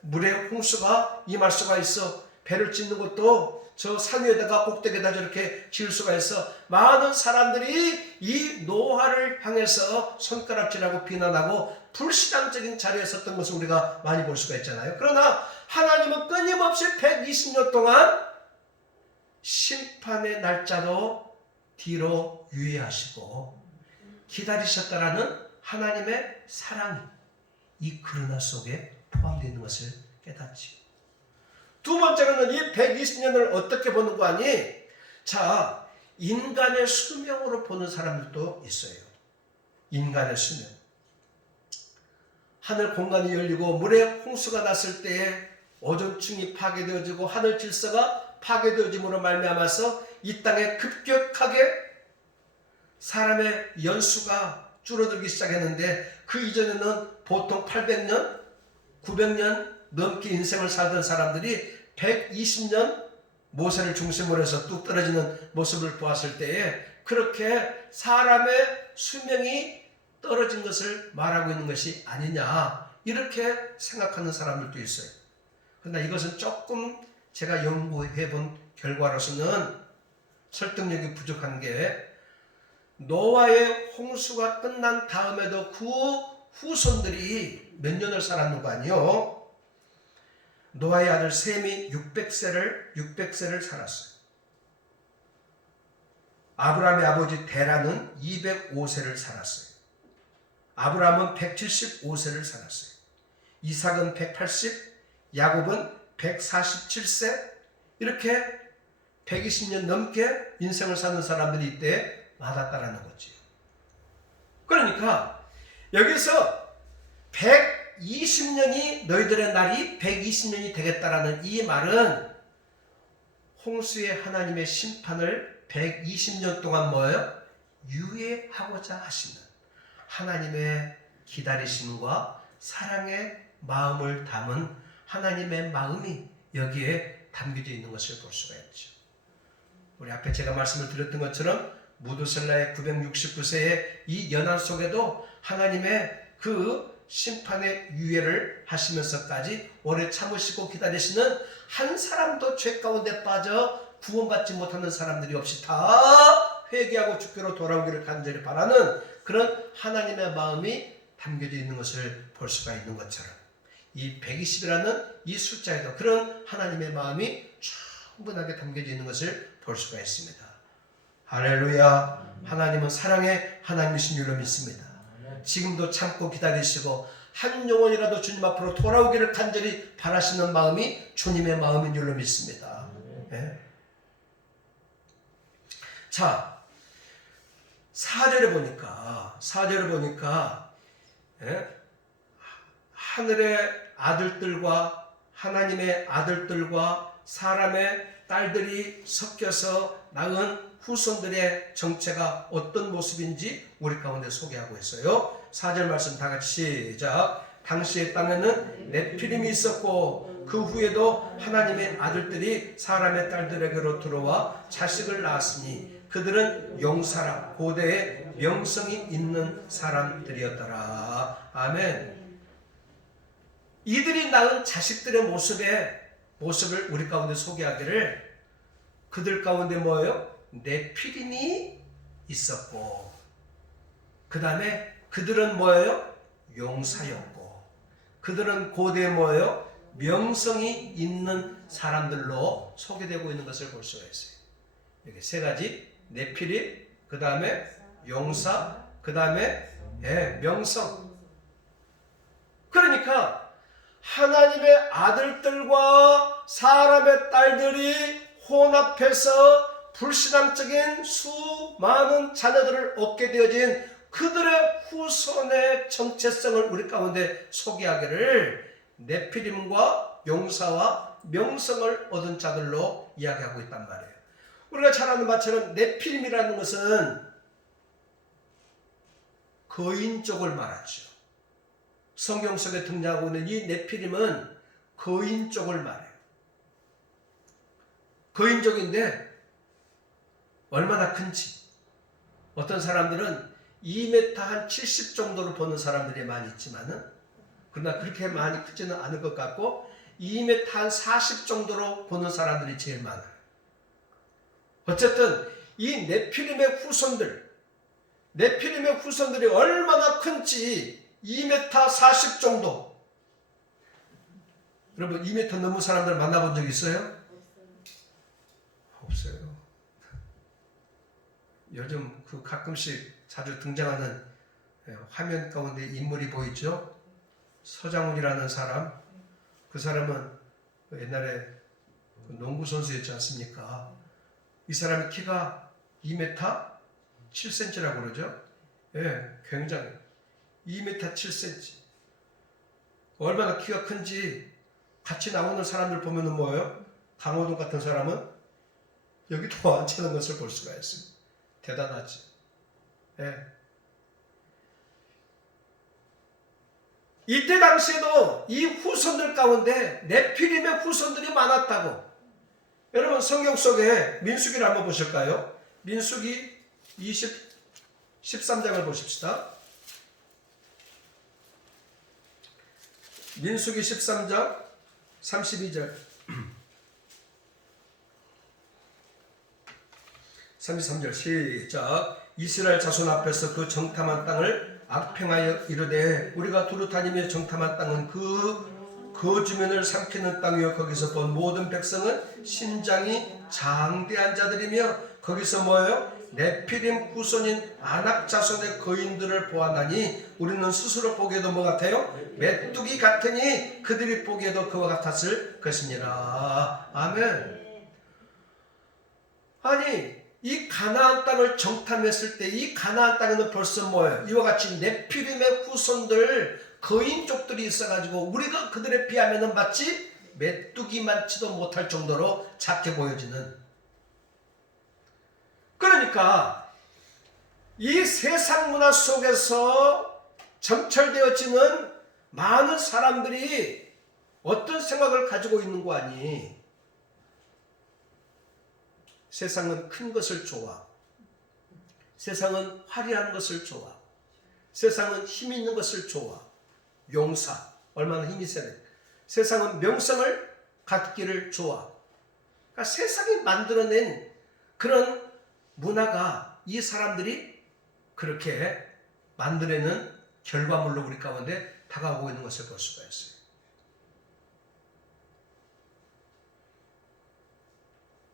물에 홍수가 임할 수가 있어? 배를 짓는 것도 저 산 위에다가 꼭대기에다 저렇게 지을 수가 있어. 많은 사람들이 이 노아를 향해서 손가락질하고 비난하고 불신앙적인 자리에 섰던 것을 우리가 많이 볼 수가 있잖아요. 그러나 하나님은 끊임없이 120년 동안 심판의 날짜도 뒤로 유예하시고 기다리셨다라는 하나님의 사랑이 이 그러나 속에 포함되어 있는 것을 깨닫지. 두 번째로는 이 120년을 어떻게 보는 거 아니? 자, 인간의 수명으로 보는 사람들도 있어요. 인간의 수명. 하늘 공간이 열리고 물에 홍수가 났을 때에 오존층이 파괴되어지고 하늘 질서가 파괴되어짐으로 말미암아서 이 땅에 급격하게 사람의 연수가 줄어들기 시작했는데 그 이전에는 보통 800년, 900년 넘게 인생을 살던 사람들이 120년 모세를 중심으로 해서 뚝 떨어지는 모습을 보았을 때에 그렇게 사람의 수명이 떨어진 것을 말하고 있는 것이 아니냐 이렇게 생각하는 사람들도 있어요. 그러나 이것은 조금 제가 연구해 본 결과로서는 설득력이 부족한 게 노아의 홍수가 끝난 다음에도 그 후손들이 몇 년을 살았는 거 아니요? 노아의 아들 셈이 600세를 살았어요. 아브라함의 아버지 데라는 205세를 살았어요. 아브라함은 175세를 살았어요. 이삭은 180, 야곱은 147세 이렇게 120년 넘게 인생을 사는 사람들이 이때 많았다라는 거지. 그러니까 여기서 120년이 너희들의 날이 120년이 되겠다라는 이 말은 홍수의 하나님의 심판을 120년 동안 뭐예요? 유예하고자 하시는 하나님의 기다리심과 사랑의 마음을 담은 하나님의 마음이 여기에 담겨져 있는 것을 볼 수가 있죠. 우리 앞에 제가 말씀을 드렸던 것처럼 무드셀라의 969세의 이 연한 속에도 하나님의 그 심판의 유예를 하시면서까지 오래 참으시고 기다리시는 한 사람도 죄 가운데 빠져 구원받지 못하는 사람들이 없이 다 회개하고 주께로 돌아오기를 간절히 바라는 그런 하나님의 마음이 담겨져 있는 것을 볼 수가 있는 것처럼 이 120이라는 이 숫자에도 그런 하나님의 마음이 충분하게 담겨져 있는 것을 볼 수가 있습니다. 할렐루야. 하나님은 사랑의 하나님이신 줄로 믿습니다. 지금도 참고 기다리시고 한 영혼이라도 주님 앞으로 돌아오기를 간절히 바라시는 마음이 주님의 마음인 줄로 믿습니다. 네. 자, 4절에 보니까 하늘의 아들들과 하나님의 아들들과 사람의 딸들이 섞여서 낳은 후손들의 정체가 어떤 모습인지 우리 가운데 소개하고 있어요. 4절 말씀 다 같이 시작. 당시의 땅에는 네피림이 있었고 그 후에도 하나님의 아들들이 사람의 딸들에게로 들어와 자식을 낳았으니 그들은 용사라 고대의 명성이 있는 사람들이었더라. 아멘. 이들이 낳은 자식들의 모습을 우리 가운데 소개하기를 그들 가운데 뭐예요? 네피림이 있었고 그 다음에 그들은 뭐예요? 용사였고 그들은 고대에 뭐예요? 명성이 있는 사람들로 소개되고 있는 것을 볼 수가 있어요. 여기 세 가지 네피림, 그 다음에 용사, 그 다음에 명성. 그러니까 하나님의 아들들과 사람의 딸들이 혼합해서 불신앙적인 수많은 자녀들을 얻게 되어진 그들의 후손의 정체성을 우리 가운데 소개하기를 네피림과 용사와 명성을 얻은 자들로 이야기하고 있단 말이에요. 우리가 잘 아는 바처럼 네피림이라는 것은 거인 쪽을 말하죠. 성경 속에 등장하고 있는 이 네피림은 거인 쪽을 말해요. 거인족인데 얼마나 큰지 어떤 사람들은 2m 한 70 정도로 보는 사람들이 많이 있지만은 그러나 그렇게 많이 크지는 않을 것 같고 2m 한 40 정도로 보는 사람들이 제일 많아요. 어쨌든 이 네피림의 후손들이 얼마나 큰지 2m 40 정도. 여러분 2m 넘은 사람들 만나본 적 있어요? 없어요. 요즘 그 가끔씩 자주 등장하는 화면 가운데 인물이 보이죠? 서장훈이라는 사람. 그 사람은 옛날에 농구 선수였지 않습니까? 이 사람의 키가 2m 7cm라고 그러죠? 굉장히 2m 7cm. 얼마나 키가 큰지 같이 나오는 사람들 보면은 뭐예요? 강호동 같은 사람은 여기도 앉히는 것을 볼 수가 있습니다. 대단하지. 예. 이때 당시에도 이 후손들 가운데 네피림의 후손들이 많았다고. 여러분 성경 속에 민수기를 한번 보실까요? 민수기 13장을 보십시다. 민수기 13장 32절 33절 시작. 이스라엘 자손 앞에서 그 정탐한 땅을 악평하여 이르되 우리가 두루 다니며 정탐한 땅은 그 주민을 삼키는 땅이요 거기서 본 모든 백성은 신장이 장대한 자들이며 거기서 뭐예요? 네피림 후손인 아낙 자손의 거인들을 보았나니 우리는 스스로 보기에도 뭐 같아요? 메뚜기 같으니 그들이 보기에도 그와 같았을 것이니라. 아멘. 아니 이 가나안 땅을 정탐했을 때 이 가나안 땅에는 벌써 뭐예요? 이와 같이 네피림의 후손들 거인족들이 있어가지고 우리가 그들에 비하면은 마치 메뚜기만치도 못할 정도로 작게 보여지는. 그러니까 이 세상 문화 속에서 점철되어지는 많은 사람들이 어떤 생각을 가지고 있는 거 아니? 세상은 큰 것을 좋아. 세상은 화려한 것을 좋아. 세상은 힘 있는 것을 좋아. 용사, 얼마나 힘이 세네. 세상은 명성을 갖기를 좋아. 그러니까 세상이 만들어낸 그런 문화가 이 사람들이 그렇게 만들어내는 결과물로 우리 가운데 다가오고 있는 것을 볼 수가 있어요.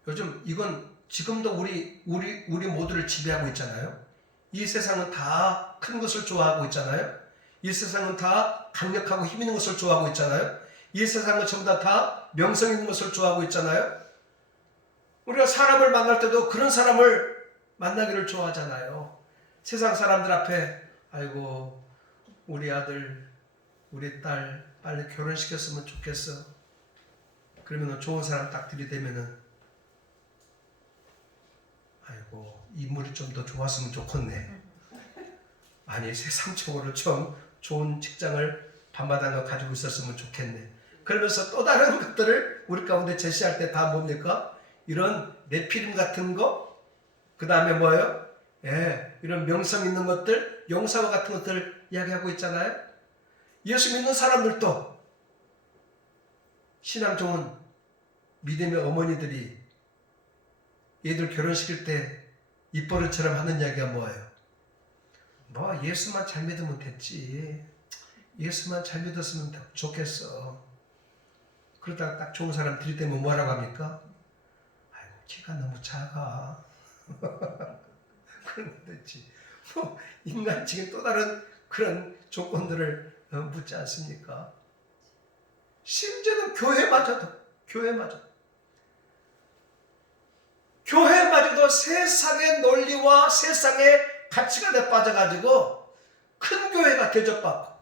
요즘 이건 지금도 우리 모두를 지배하고 있잖아요. 이 세상은 다 큰 것을 좋아하고 있잖아요. 이 세상은 다 강력하고 힘 있는 것을 좋아하고 있잖아요. 이 세상은 전부 다 명성 있는 것을 좋아하고 있잖아요. 우리가 사람을 만날 때도 그런 사람을 만나기를 좋아하잖아요. 세상 사람들 앞에 아이고 우리 아들 우리 딸 빨리 결혼시켰으면 좋겠어. 그러면 좋은 사람 딱 들이대면은 아이고 인물이 좀 더 좋았으면 좋겠네. 아니 세상적으로 좀 좋은 직장을 밤마다 가지고 있었으면 좋겠네. 그러면서 또 다른 것들을 우리 가운데 제시할 때 다 뭡니까? 이런 네피림 같은 거, 그 다음에 뭐예요? 예, 이런 명성 있는 것들, 용사와 같은 것들 이야기하고 있잖아요. 예수 믿는 사람들도 신앙 좋은 믿음의 어머니들이 얘들 결혼시킬 때 입버릇처럼 하는 이야기가 뭐예요? 뭐 예수만 잘 믿으면 됐지. 예수만 잘 믿었으면 좋겠어. 그러다가 딱 좋은 사람 들이대면 뭐라고 합니까? 아이고 키가 너무 작아. 그러면 됐지. 뭐 인간적인 또 다른 그런 조건들을 묻지 않습니까? 심지어는 교회마저도 세상의 논리와 세상의 가치관에 빠져가지고 큰 교회가 대접받고,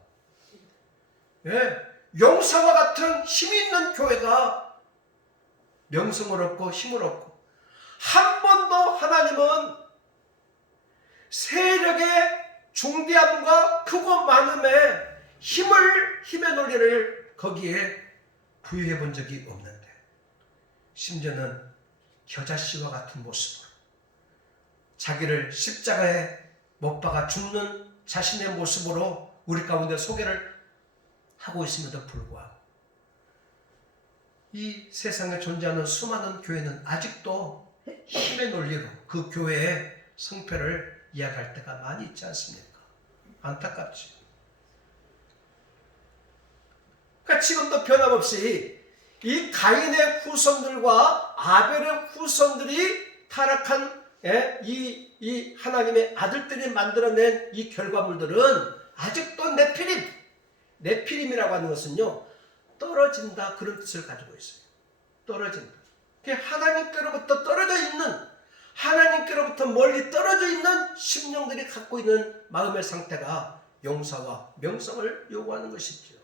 예, 용사와 같은 힘 있는 교회가 명성을 얻고 힘을 얻고, 한 번도 하나님은 세력의 중대함과 크고 많음에 힘의 논리를 거기에 부여해 본 적이 없는데, 심지어는 겨자씨와 같은 모습으로 자기를 십자가에 못 박아 죽는 자신의 모습으로 우리 가운데 소개를 하고 있음에도 불구하고 이 세상에 존재하는 수많은 교회는 아직도 힘의 논리로 그 교회의 성패를 이야기할 때가 많이 있지 않습니까? 안타깝지. 그러니까 지금도 변함없이 이 가인의 후손들과 아벨의 후손들이 타락한 이 하나님의 아들들이 만들어낸 이 결과물들은 아직도 네피림이라고 하는 것은요, 떨어진다 그런 뜻을 가지고 있어요. 떨어진다. 하나님께로부터 떨어져 있는, 하나님께로부터 멀리 떨어져 있는 심령들이 갖고 있는 마음의 상태가 용사와 명성을 요구하는 것이죠.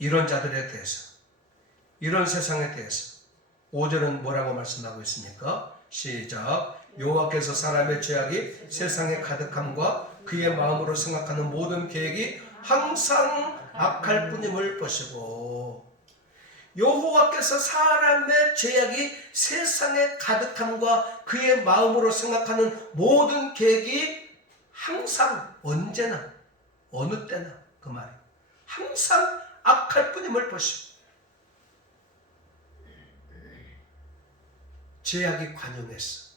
이런 자들에 대해서 이런 세상에 대해서 5절은 뭐라고 말씀하고 있습니까? 시작. 여호와께서 사람의 죄악이 세상에 가득함과 그의 마음으로 생각하는 모든 계획이 항상 악할 뿐임을 보시고, 여호와께서 사람의 죄악이 세상에 가득함과 그의 마음으로 생각하는 모든 계획이 항상, 언제나, 어느 때나, 그 말이 항상 악할 뿐임을 보시고, 죄악이 관용해서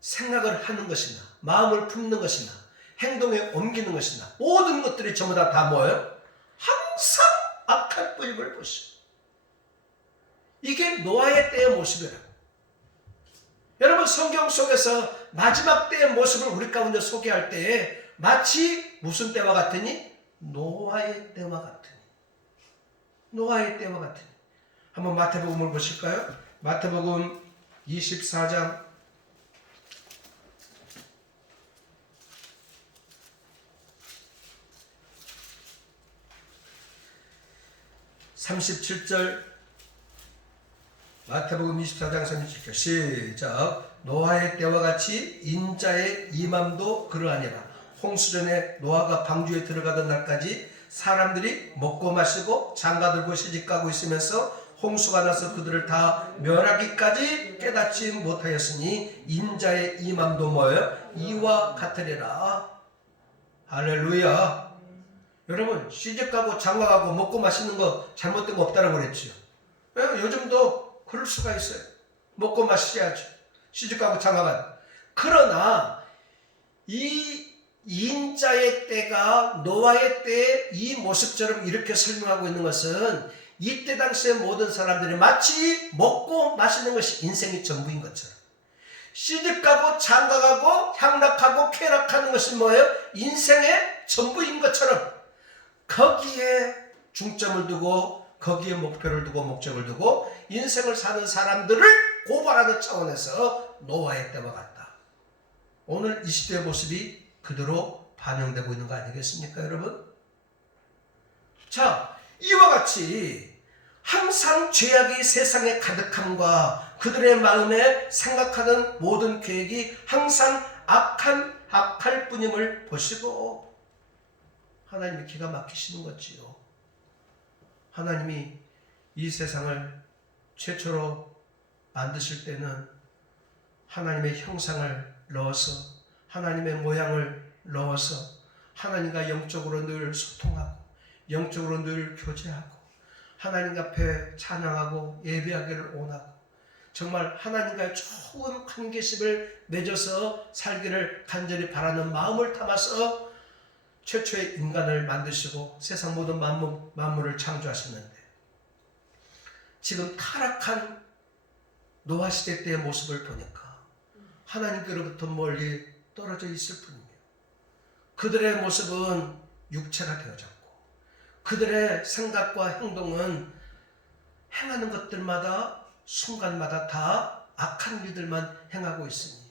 생각을 하는 것이나 마음을 품는 것이나 행동에 옮기는 것이나 모든 것들이 전부 다 뭐예요? 항상 악할 뿐임을 보시고, 이게 노아의 때의 모습이라고. 여러분, 성경 속에서 마지막 때의 모습을 우리 가운데 소개할 때에 마치 무슨 때와 같으니? 노아의 때와 같으니. 노아의 때와 같으니. 한번 마태복음을 보실까요? 마태복음 24장 37절, 마태복음 24장 37절 시작. 노아의 때와 같이 인자의 임함도 그러하니라. 홍수전에 노아가 방주에 들어가던 날까지 사람들이 먹고 마시고 장가들고 시집가고 있으면서 홍수가 나서 그들을 다 멸하기까지 깨닫지 못하였으니 인자의 임함도 뭐예요? 이와 같으리라. 할렐루야. 여러분, 시집가고 장가가고 먹고 마시는 거 잘못된 거 없다라고 그랬지요. 요즘도 그럴 수가 있어요. 먹고 마셔야죠. 시집가고 장가가고. 그러나 이 인자의 때가 노아의 때의 이 모습처럼 이렇게 설명하고 있는 것은 이때 당시의 모든 사람들이 마치 먹고 마시는 것이 인생의 전부인 것처럼, 시집가고 장가가고 향락하고 쾌락하는 것이 뭐예요? 인생의 전부인 것처럼 거기에 중점을 두고 거기에 목표를 두고 목적을 두고 인생을 사는 사람들을 고발하는 차원에서 노아의 때와 같다. 오늘 이 시대의 모습이 그대로 반영되고 있는 거 아니겠습니까, 여러분? 자, 이와 같이 항상 죄악이 세상에 가득함과 그들의 마음에 생각하는 모든 계획이 항상 악할 뿐임을 보시고, 하나님이 기가 막히시는 거지요. 하나님이 이 세상을 최초로 만드실 때는 하나님의 형상을 넣어서, 하나님의 모양을 넣어서 하나님과 영적으로 늘 소통하고 영적으로 늘 교제하고 하나님 앞에 찬양하고 예배하기를 원하고 정말 하나님과의 좋은 관계심을 맺어서 살기를 간절히 바라는 마음을 담아서 최초의 인간을 만드시고 세상 모든 만물을 창조하셨는데, 지금 타락한 노아 시대 때의 모습을 보니까 하나님께로부터 멀리 떨어져 있을 뿐이에요. 그들의 모습은 육체가 되어졌고 그들의 생각과 행동은 행하는 것들마다 순간마다 다 악한 일들만 행하고 있으니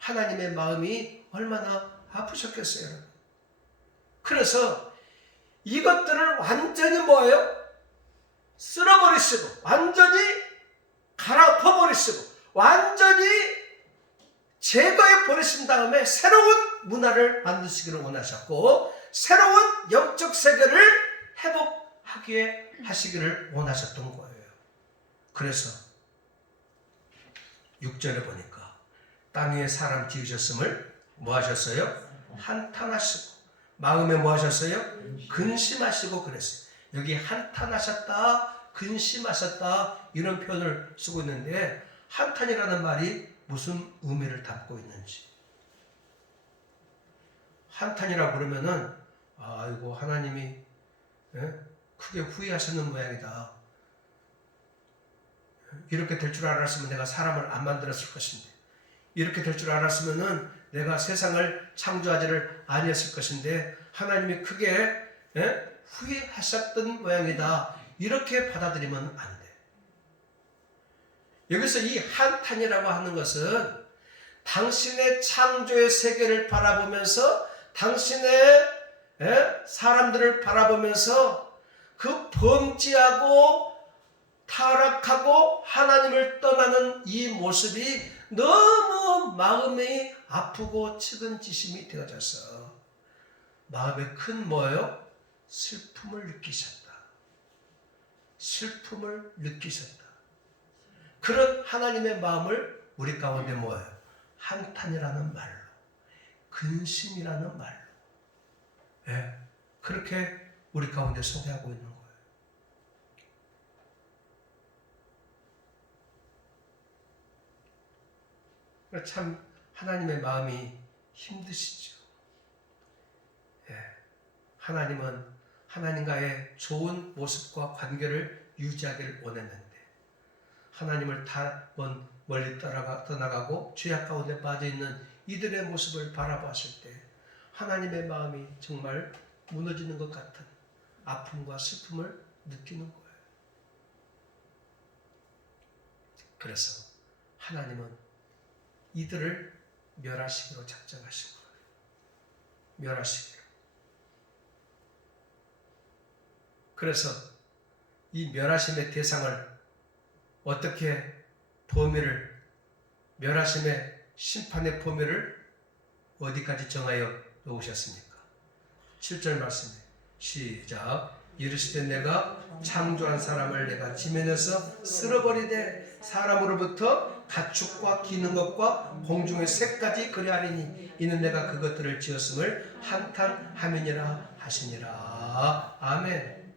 하나님의 마음이 얼마나 아프셨겠어요, 여러분. 그래서 이것들을 완전히 뭐예요? 쓸어버리시고 완전히 갈아엎어버리시고 완전히 제거해 버리신 다음에 새로운 문화를 만드시기를 원하셨고 새로운 영적 세계를 회복하게 하시기를 원하셨던 거예요. 그래서 6절에 보니까 땅 위에 사람 지으셨음을 뭐 하셨어요? 한탄하시고 마음에 뭐 하셨어요? 근심하시고 그랬어요. 여기 한탄하셨다, 근심하셨다 이런 표현을 쓰고 있는데 한탄이라는 말이 무슨 의미를 담고 있는지. 한탄이라고 그러면은 아이고 하나님이 크게 후회하셨는 모양이다. 이렇게 될 줄 알았으면 내가 사람을 안 만들었을 것인데, 이렇게 될 줄 알았으면은 내가 세상을 창조하지를 아니했을 것인데 하나님이 크게 후회하셨던 모양이다. 이렇게 받아들이면 안 돼. 여기서 이 한탄이라고 하는 것은 당신의 창조의 세계를 바라보면서 당신의 사람들을 바라보면서 그 범죄하고 고통하는 이 모습이 너무 마음이 아프고 측은지심이 되어져서 마음에 큰 뭐예요? 슬픔을 느끼셨다. 슬픔을 느끼셨다. 그런 하나님의 마음을 우리 가운데 뭐예요? 한탄이라는 말로, 근심이라는 말로, 예, 그렇게 우리 가운데 소개하고 있는 거예요. 참 하나님의 마음이 힘드시죠. 예, 하나님은 하나님과의 좋은 모습과 관계를 유지하기를 원했는데 하나님을 멀리 떠나가고 죄악 가운데 빠져있는 이들의 모습을 바라봤을 때 하나님의 마음이 정말 무너지는 것 같은 아픔과 슬픔을 느끼는 거예요. 그래서 하나님은 이들을 멸하시기로 작정하신 거예요. 멸하시기로. 그래서 이 멸하심의 대상을 어떻게 멸하심의 심판의 범위를 어디까지 정하여 놓으셨습니까? 7절 말씀에 시작. 이르시되 내가 창조한 사람을 내가 지면에서 쓸어버리되 사람으로부터 가축과 기는 것과 공중의 새까지 그리하리니 이는 내가 그것들을 지었음을 한탄하면이라 하시니라. 아멘.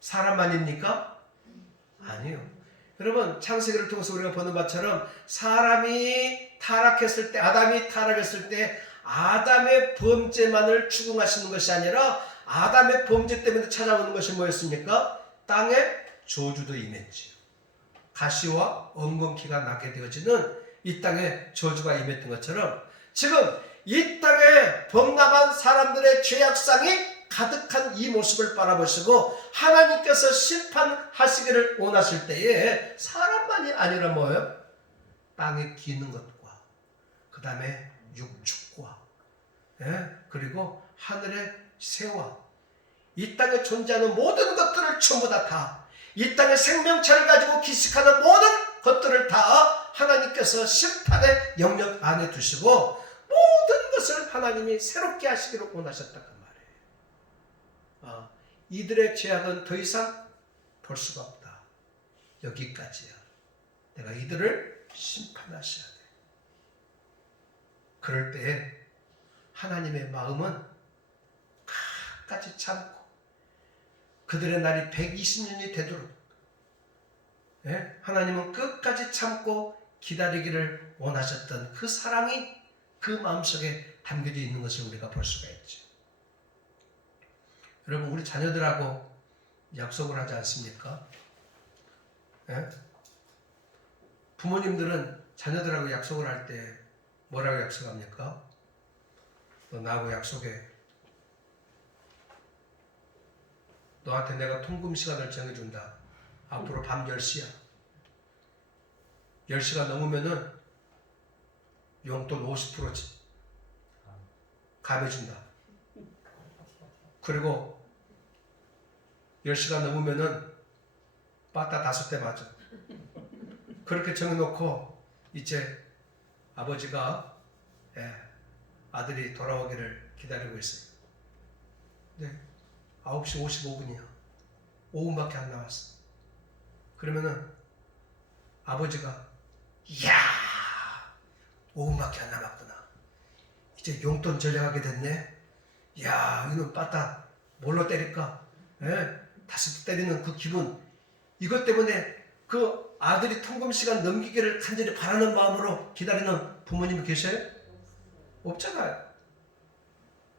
사람만입니까? 아니요. 여러분 창세기를 통해서 우리가 보는 것처럼 아담이 타락했을 때 아담의 범죄만을 추궁하시는 것이 아니라 아담의 범죄 때문에 찾아오는 것이 뭐였습니까? 땅에 저주도 임했지요. 가시와 엉겅퀴가 나게 되어지는 이 땅에 저주가 임했던 것처럼 지금 이 땅에 범람한 사람들의 죄악상이 가득한 이 모습을 바라보시고 하나님께서 심판하시기를 원하실 때에 사람만이 아니라 뭐예요? 땅에 기는 것과 그 다음에 육축과 그리고 하늘의 새와 이 땅에 존재하는 모든 것들을 전부 다 이 땅의 생명체를 가지고 기식하는 모든 것들을 다 하나님께서 심판의 영역 안에 두시고 모든 것을 하나님이 새롭게 하시기를 원하셨다 그 말이에요. 이들의 죄악은 더 이상 볼 수가 없다. 여기까지야. 내가 이들을 심판하셔야 돼. 그럴 때에 하나님의 마음은 끝까지 참고 그들의 날이 120년이 되도록 하나님은 끝까지 참고 기다리기를 원하셨던 그 사랑이 그 마음속에 담겨져 있는 것을 우리가 볼 수가 있죠. 여러분 우리 자녀들하고 약속을 하지 않습니까? 부모님들은 자녀들하고 약속을 할 때 뭐라고 약속합니까? 너 나하고 약속해. 너한테 내가 통금 시간을 정해준다. 앞으로 밤 10시야. 10시가 넘으면은 용돈 50% 감해준다. 그리고 10시가 넘으면은 빠따 5대 맞아. 그렇게 정해놓고 이제 아버지가 아들이 돌아오기를 기다리고 있어요. 네, 9시 55분이야. 5분밖에 안 남았어. 그러면은 아버지가 이야 5분밖에 안 남았구나. 이제 용돈 전략하게 됐네. 이야 이놈 빠따 뭘로 때릴까? 5대 때리는 그 기분. 이것 때문에 그 아들이 통금 시간 넘기기를 간절히 바라는 마음으로 기다리는 부모님이 계셔요? 없잖아요.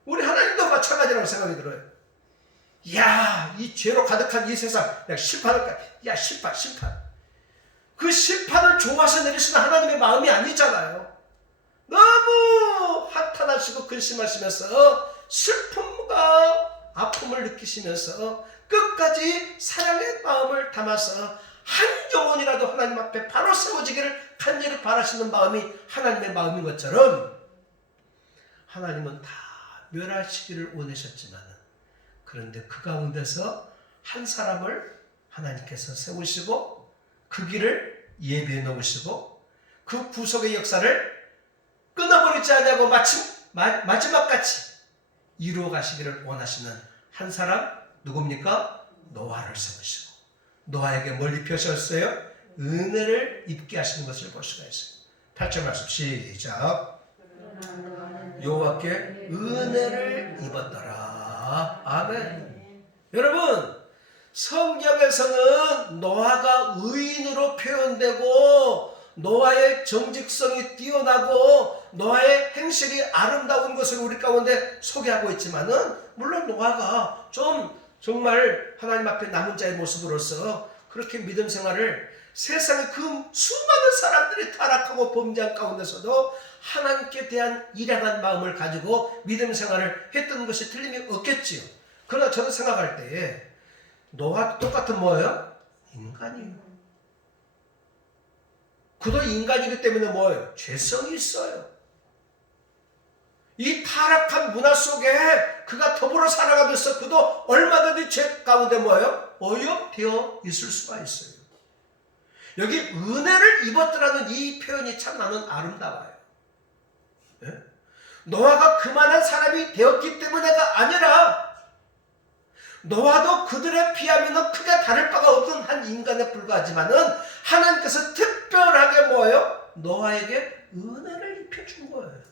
우리 하나님도 마찬가지라고 생각이 들어요. 이야 이 죄로 가득한 이 세상 내가 심판할까? 야 심판. 그 심판을 좋아서 내리시는 하나님의 마음이 아니잖아요. 너무 한탄하시고 근심하시면서 슬픔과 아픔을 느끼시면서 끝까지 사랑의 마음을 담아서 한 영혼이라도 하나님 앞에 바로 세워지기를 간절히 바라시는 마음이 하나님의 마음인 것처럼 하나님은 다 멸하시기를 원하셨지만 그런데 그 가운데서 한 사람을 하나님께서 세우시고 그 길을 예비해 놓으시고 그 구속의 역사를 끊어버리지 않냐고 마지막같이 이루어 가시기를 원하시는 한 사람 누굽니까? 노아를 세우시고 노아에게 뭘 입히셨어요? 은혜를 입게 하시는 것을 볼 수가 있어요. 8절 말씀 시작. 여호와께 은혜를 입었더라. 아멘. 여러분, 성경에서는 노아가 의인으로 표현되고 노아의 정직성이 뛰어나고 노아의 행실이 아름다운 것을 우리 가운데 소개하고 있지만은 물론 노아가 좀 정말 하나님 앞에 남은 자의 모습으로서 그렇게 믿음 생활을 세상의 그 수많은 사람들이 타락하고 범죄한 가운데서도 하나님께 대한 일양한 마음을 가지고 믿음 생활을 했던 것이 틀림이 없겠지요. 그러나 저는 생각할 때에 노아도 똑같은 뭐예요? 인간이에요. 그도 인간이기 때문에 뭐예요? 죄성이 있어요. 이 타락한 문화 속에 그가 더불어 살아가면서 그도 얼마든지 죄 가운데 뭐예요? 오염되어 있을 수가 있어요. 여기 은혜를 입었더라는 이 표현이 참 나는 아름다워요. 예? 노아가 그만한 사람이 되었기 때문에가 아니라 노아도 그들에 비하면 크게 다를 바가 없는 한 인간에 불과하지만은 하나님께서 특별하게 뭐예요? 노아에게 은혜를 입혀준 거예요.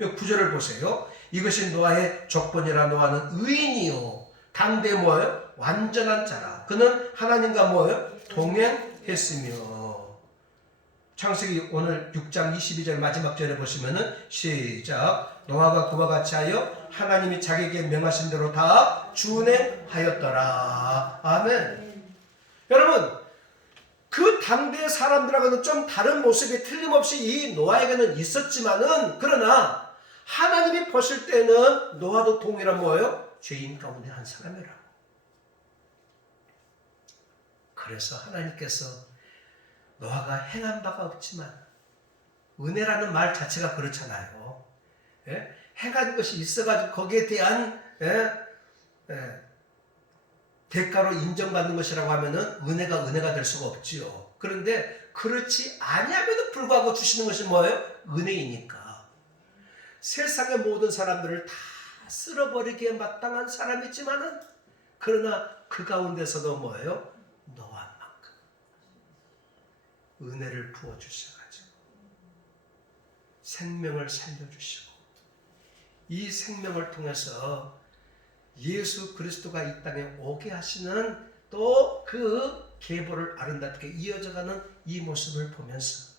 이 구절을 보세요. 이것이 노아의 족본이라. 노아는 의인이요 당대 뭐예요? 완전한 자라. 그는 하나님과 뭐예요? 동행했으며. 창세기 오늘 6장 22절 마지막 절에 보시면은 시작. 노아가 그와 같이 하여 하나님이 자기에게 명하신 대로 다 준행하였더라. 아멘. 여러분, 그 당대의 사람들하고는 좀 다른 모습이 틀림없이 이 노아에게는 있었지만은 그러나 하나님이 보실 때는 노아도 동일한 뭐예요? 죄인 가운데 한 사람이라고. 그래서 하나님께서 노아가 행한 바가 없지만 은혜라는 말 자체가 그렇잖아요. 예? 행한 것이 있어가지고 거기에 대한 대가로 인정받는 것이라고 하면은 은혜가 될 수가 없지요. 그런데 그렇지 아니함에도 불구하고 주시는 것이 뭐예요? 은혜이니까. 세상의 모든 사람들을 다 쓸어버리기에 마땅한 사람이지만은 그러나 그 가운데서도 뭐예요? 노아만큼 은혜를 부어주셔가지고 생명을 살려주시고 이 생명을 통해서 예수 그리스도가 이 땅에 오게 하시는 또 그 계보를 아름답게 이어져가는 이 모습을 보면서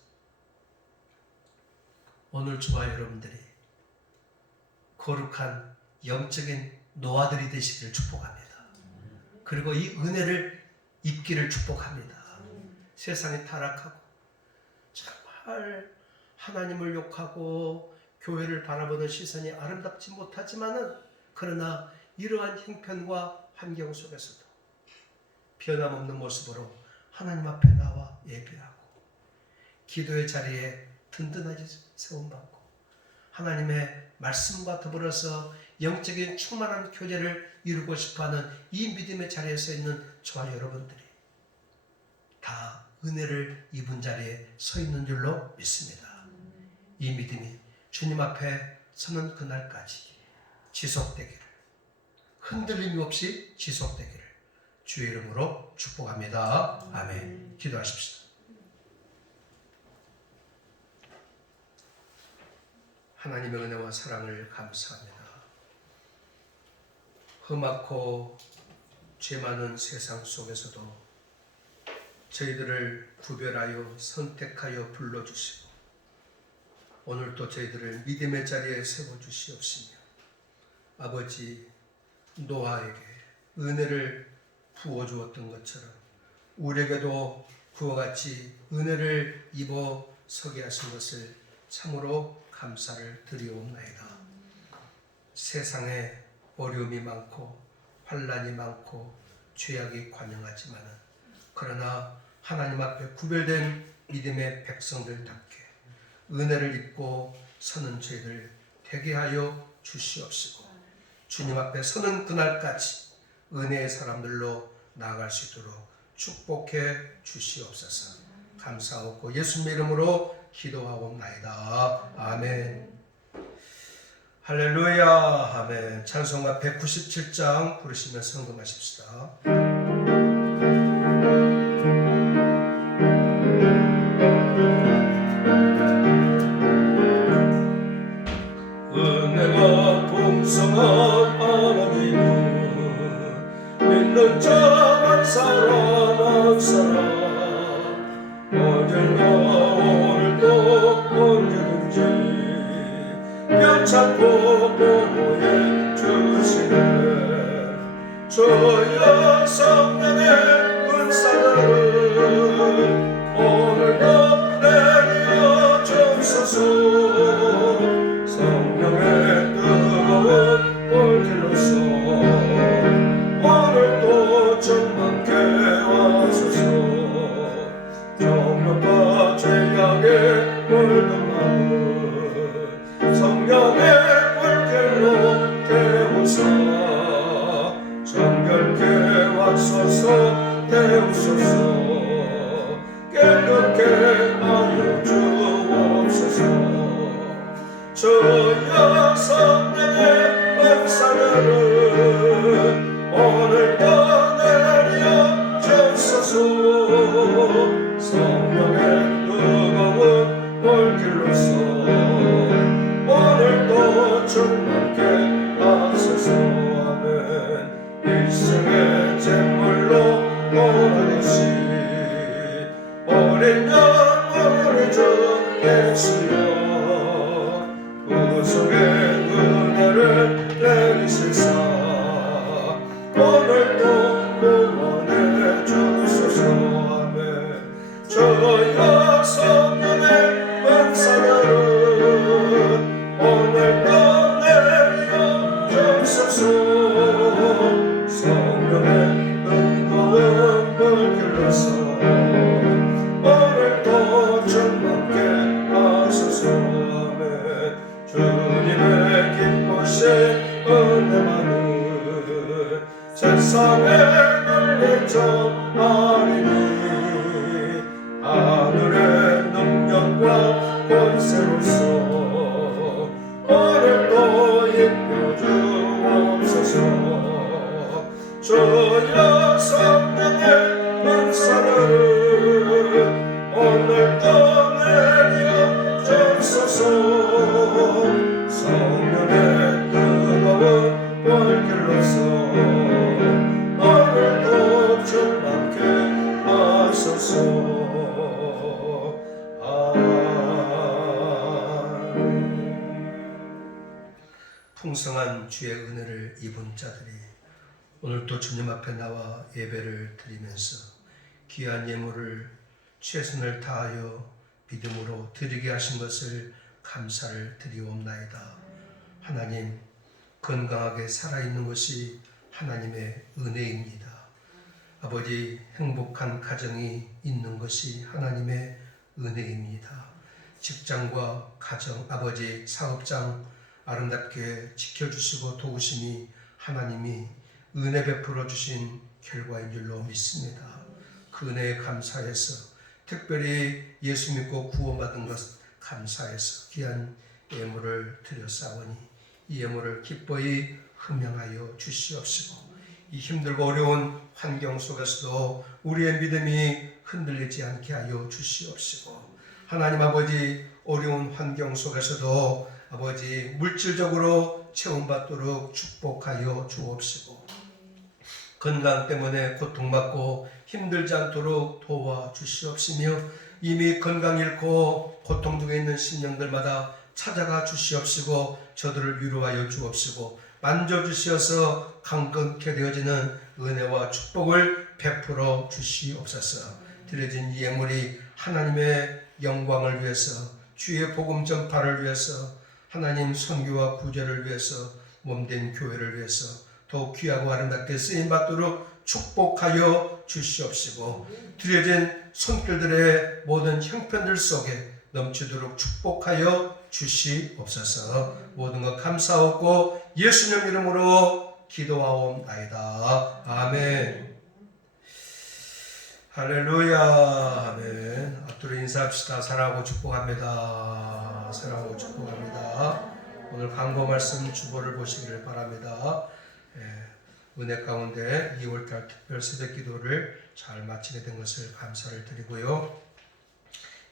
오늘 저와 여러분들이 거룩한 영적인 노아들이 되시기를 축복합니다. 그리고 이 은혜를 입기를 축복합니다. 세상이 타락하고 정말 하나님을 욕하고 교회를 바라보는 시선이 아름답지 못하지만은 그러나 이러한 형편과 환경 속에서도 변함없는 모습으로 하나님 앞에 나와 예배하고 기도의 자리에 든든하게 세움받고 하나님의 말씀과 더불어서 영적인 충만한 교제를 이루고 싶어하는 이 믿음의 자리에 서 있는 저와 여러분들이 다 은혜를 입은 자리에 서 있는 줄로 믿습니다. 이 믿음이 주님 앞에 서는 그날까지 지속되기를, 흔들림이 없이 지속되기를 주의 이름으로 축복합니다. 아멘. 기도하십시오. 하나님의 은혜와 사랑을 감사합니다. 험악고 죄 많은 세상 속에서도 저희들을 구별하여 선택하여 불러주시고 오늘도 저희들을 믿음의 자리에 세워주시옵시며 아버지 노아에게 은혜를 부어주었던 것처럼 우리에게도 그와 같이 은혜를 입어 서게 하신 것을 참으로 감사를 드리옵나이다. 세상에 어려움이 많고 환난이 많고 죄악이 관영하지만 그러나 하나님 앞에 구별된 믿음의 백성들답게 은혜를 입고 서는 저희들 되게 하여 주시옵시고 주님 앞에 서는 그날까지 은혜의 사람들로 나아갈 수 있도록 축복해 주시옵소서. 감사하고 예수님의 이름으로 기도하옵나이다. 아멘. 할렐루야. 아멘. 찬송가 197장 부르시며 성금하십시다. 은혜가 풍성한 하나님은 믿는 자만 사람 어제나 오늘도 언제든지 뼈창고 보호해 주시네. 주여 성령의 은사들을 오늘도 내려 주소서. 성령의 뜨거운 불길로서 오늘도 충만케 하소서. 정욕과 죄악에 물든 마음 성령의 불길로 태우사. 정결케 하소서. 태우소서. 깨끗게 하여 주옵소서. 주여 성령의 은사들을 오늘도 내려 주소서. 성령의 뜨거운 불길로서 오늘도 충만케 하소서. 아멘. 일생의 잿물로 몰아내시 어린 영혼을 주 예수여. 구속의 은혜를 내리시사 오늘도 구원해 주소서. 아멘. 주여 성령의 은사들을 오늘도 내려 주소서. 성령의 뜨거운 불길로서 오늘도 충만케 하소서. 아멘. 주님의 기쁘신 은혜만은 세상에 널리 전하리니 하늘의 능력과 권세로서 오늘도 입혀 주옵소서. 주여 성령의 은사들을 오늘도 내려 주소서. 성령의 뜨거운 불길로서 오늘도 충만케 하소서. 풍성한 주의 은혜를 입은 자들이 오늘도 주님 앞에 나와 예배를 드리면서 귀한 예물을 최선을 다하여 믿음으로 드리게 하신 것을 감사를 드리옵나이다. 하나님, 건강하게 살아있는 것이 하나님의 은혜입니다. 아버지, 행복한 가정이 있는 것이 하나님의 은혜입니다. 직장과 가정, 아버지, 사업장 아름답게 지켜주시고 도우심이 하나님이 은혜 베풀어 주신 결과인 줄로 믿습니다. 그 은혜에 감사해서 특별히 예수 믿고 구원받은 것 감사해서 귀한 예물을 드렸사오니 이 예물을 기뻐이 흠양하여 주시옵시고 이 힘들고 어려운 환경 속에서도 우리의 믿음이 흔들리지 않게 하여 주시옵시고 하나님 아버지 어려운 환경 속에서도 아버지 물질적으로 채움받도록 축복하여 주옵시고 건강 때문에 고통받고 힘들지 않도록 도와주시옵시며 이미 건강 잃고 고통 중에 있는 심령들마다 찾아가 주시옵시고 저들을 위로하여 주옵시고 만져주시어서 강건케 되어지는 은혜와 축복을 베풀어 주시옵소서. 드려진 이 예물이 하나님의 영광을 위해서 주의 복음 전파를 위해서 하나님 선교와 구제를 위해서 몸된 교회를 위해서 더욱 귀하고 아름답게 쓰임받도록 축복하여 주시옵시고 드려진 손길들의 모든 형편들 속에 넘치도록 축복하여 주시옵소서. 모든 것 감사하고 예수님 이름으로 기도하옵나이다. 아멘. 할렐루야. 아멘. 앞으로 인사합시다. 사랑하고 축복합니다. 사랑하고 축복합니다. 오늘 강보 말씀 주보를 보시기를 바랍니다. 은혜 가운데 2월달 특별 새벽 기도를 잘 마치게 된 것을 감사를 드리고요.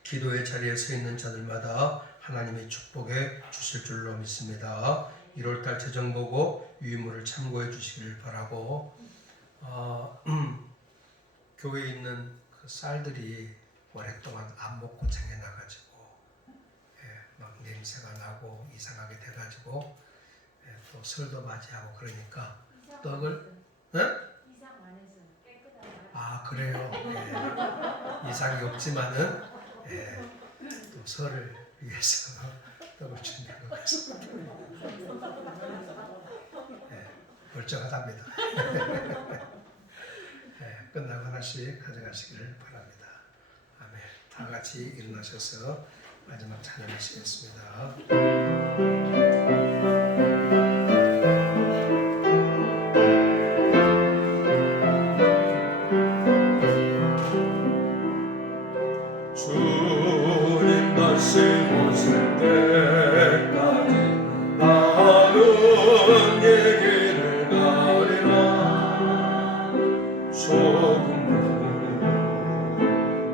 기도의 자리에 서 있는 자들마다 하나님의 축복해 주실 줄로 믿습니다. 1월달 재정 보고 유의물을 참고해 주시기를 바라고, 교회에 있는 그 쌀들이 오랫동안 안 먹고 쟁여 나가지고 막 냄새가 나고 이상하게 돼가지고 또 설도 맞이하고 그러니까 떡을 이상 안 해서 깨끗하다. 그래요. 이상이 없지만은 또 설을 위해서 떡을 준비한 것 같습니다. 멀쩡하답니다. 끝나고 하나씩 가져가시기를 바랍니다. 아멘. 다 같이 일어나셔서 마지막 찬양하시겠습니다. 주님 다시 오실 때까지 나는 얘기를 가리라.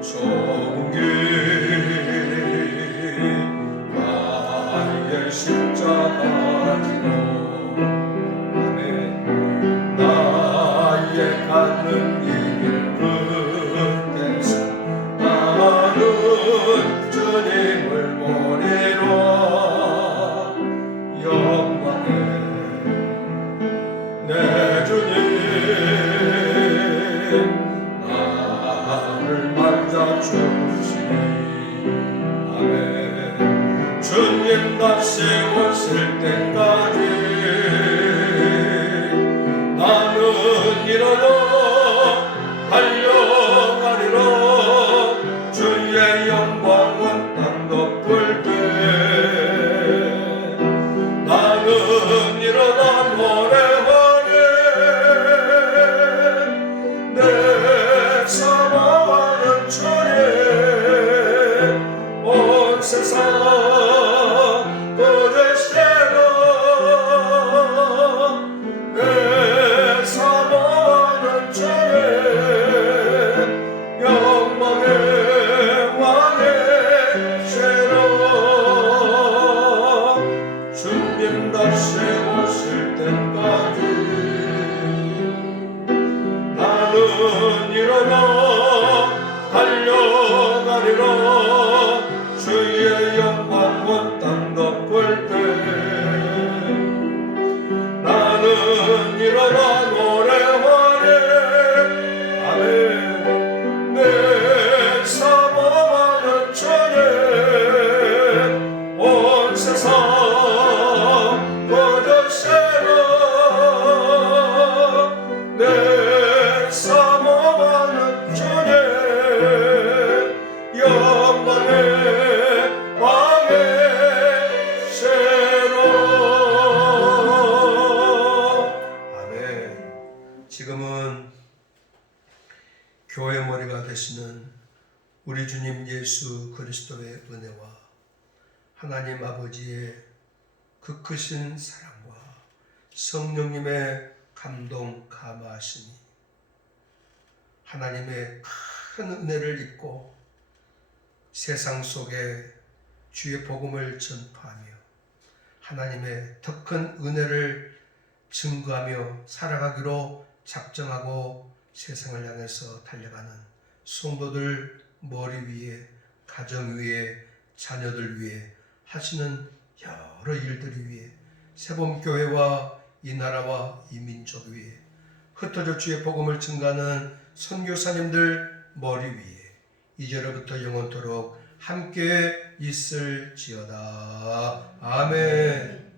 조금 길 나의 십자가 지고 아멘. 나의 가는 길 끝에서 나는 주님을 보리라. 영광의 내 주님 나를 만져주시니 아멘. 주님 다시 오실 때까지 나는 일어나 달려가리라. 주의 영광은 땅 덮을 때 나는 일어나 노래하네. 내 사랑하는 주님 온 세상 거저시라. 내 사랑하는 주님 영광의 왕의 세라. 주님 다시 오실 때까지 나는 일어나 달려가리라. 주의 영광 온 땅 덮을 때 나는 일어나 노래하네. 아멘. 내 사모하는 주님 온 세상 거저세라. 내 사모하는 주님 영광의 왕의 세라. 아멘. 지금은 교회 머리가 되시는 우리 주님 예수 그리스도의 은혜와 하나님 아버지의 그 크신 사랑과 성령님의 감동 감화하심이 하나님의 큰 은혜를 입고 세상 속에 주의 복음을 전파하며 하나님의 더 큰 은혜를 증거하며 살아가기로 작정하고 세상을 향해서 달려가는 성도들 머리 위에, 가정 위에, 자녀들 위에 하시는 여러 일들 위에, 새봄교회와 이 나라와 이 민족 위에 흩어져 주의 복음을 증가하는 선교사님들 머리 위에 이제로부터 영원토록 함께 있을지어다. 아멘.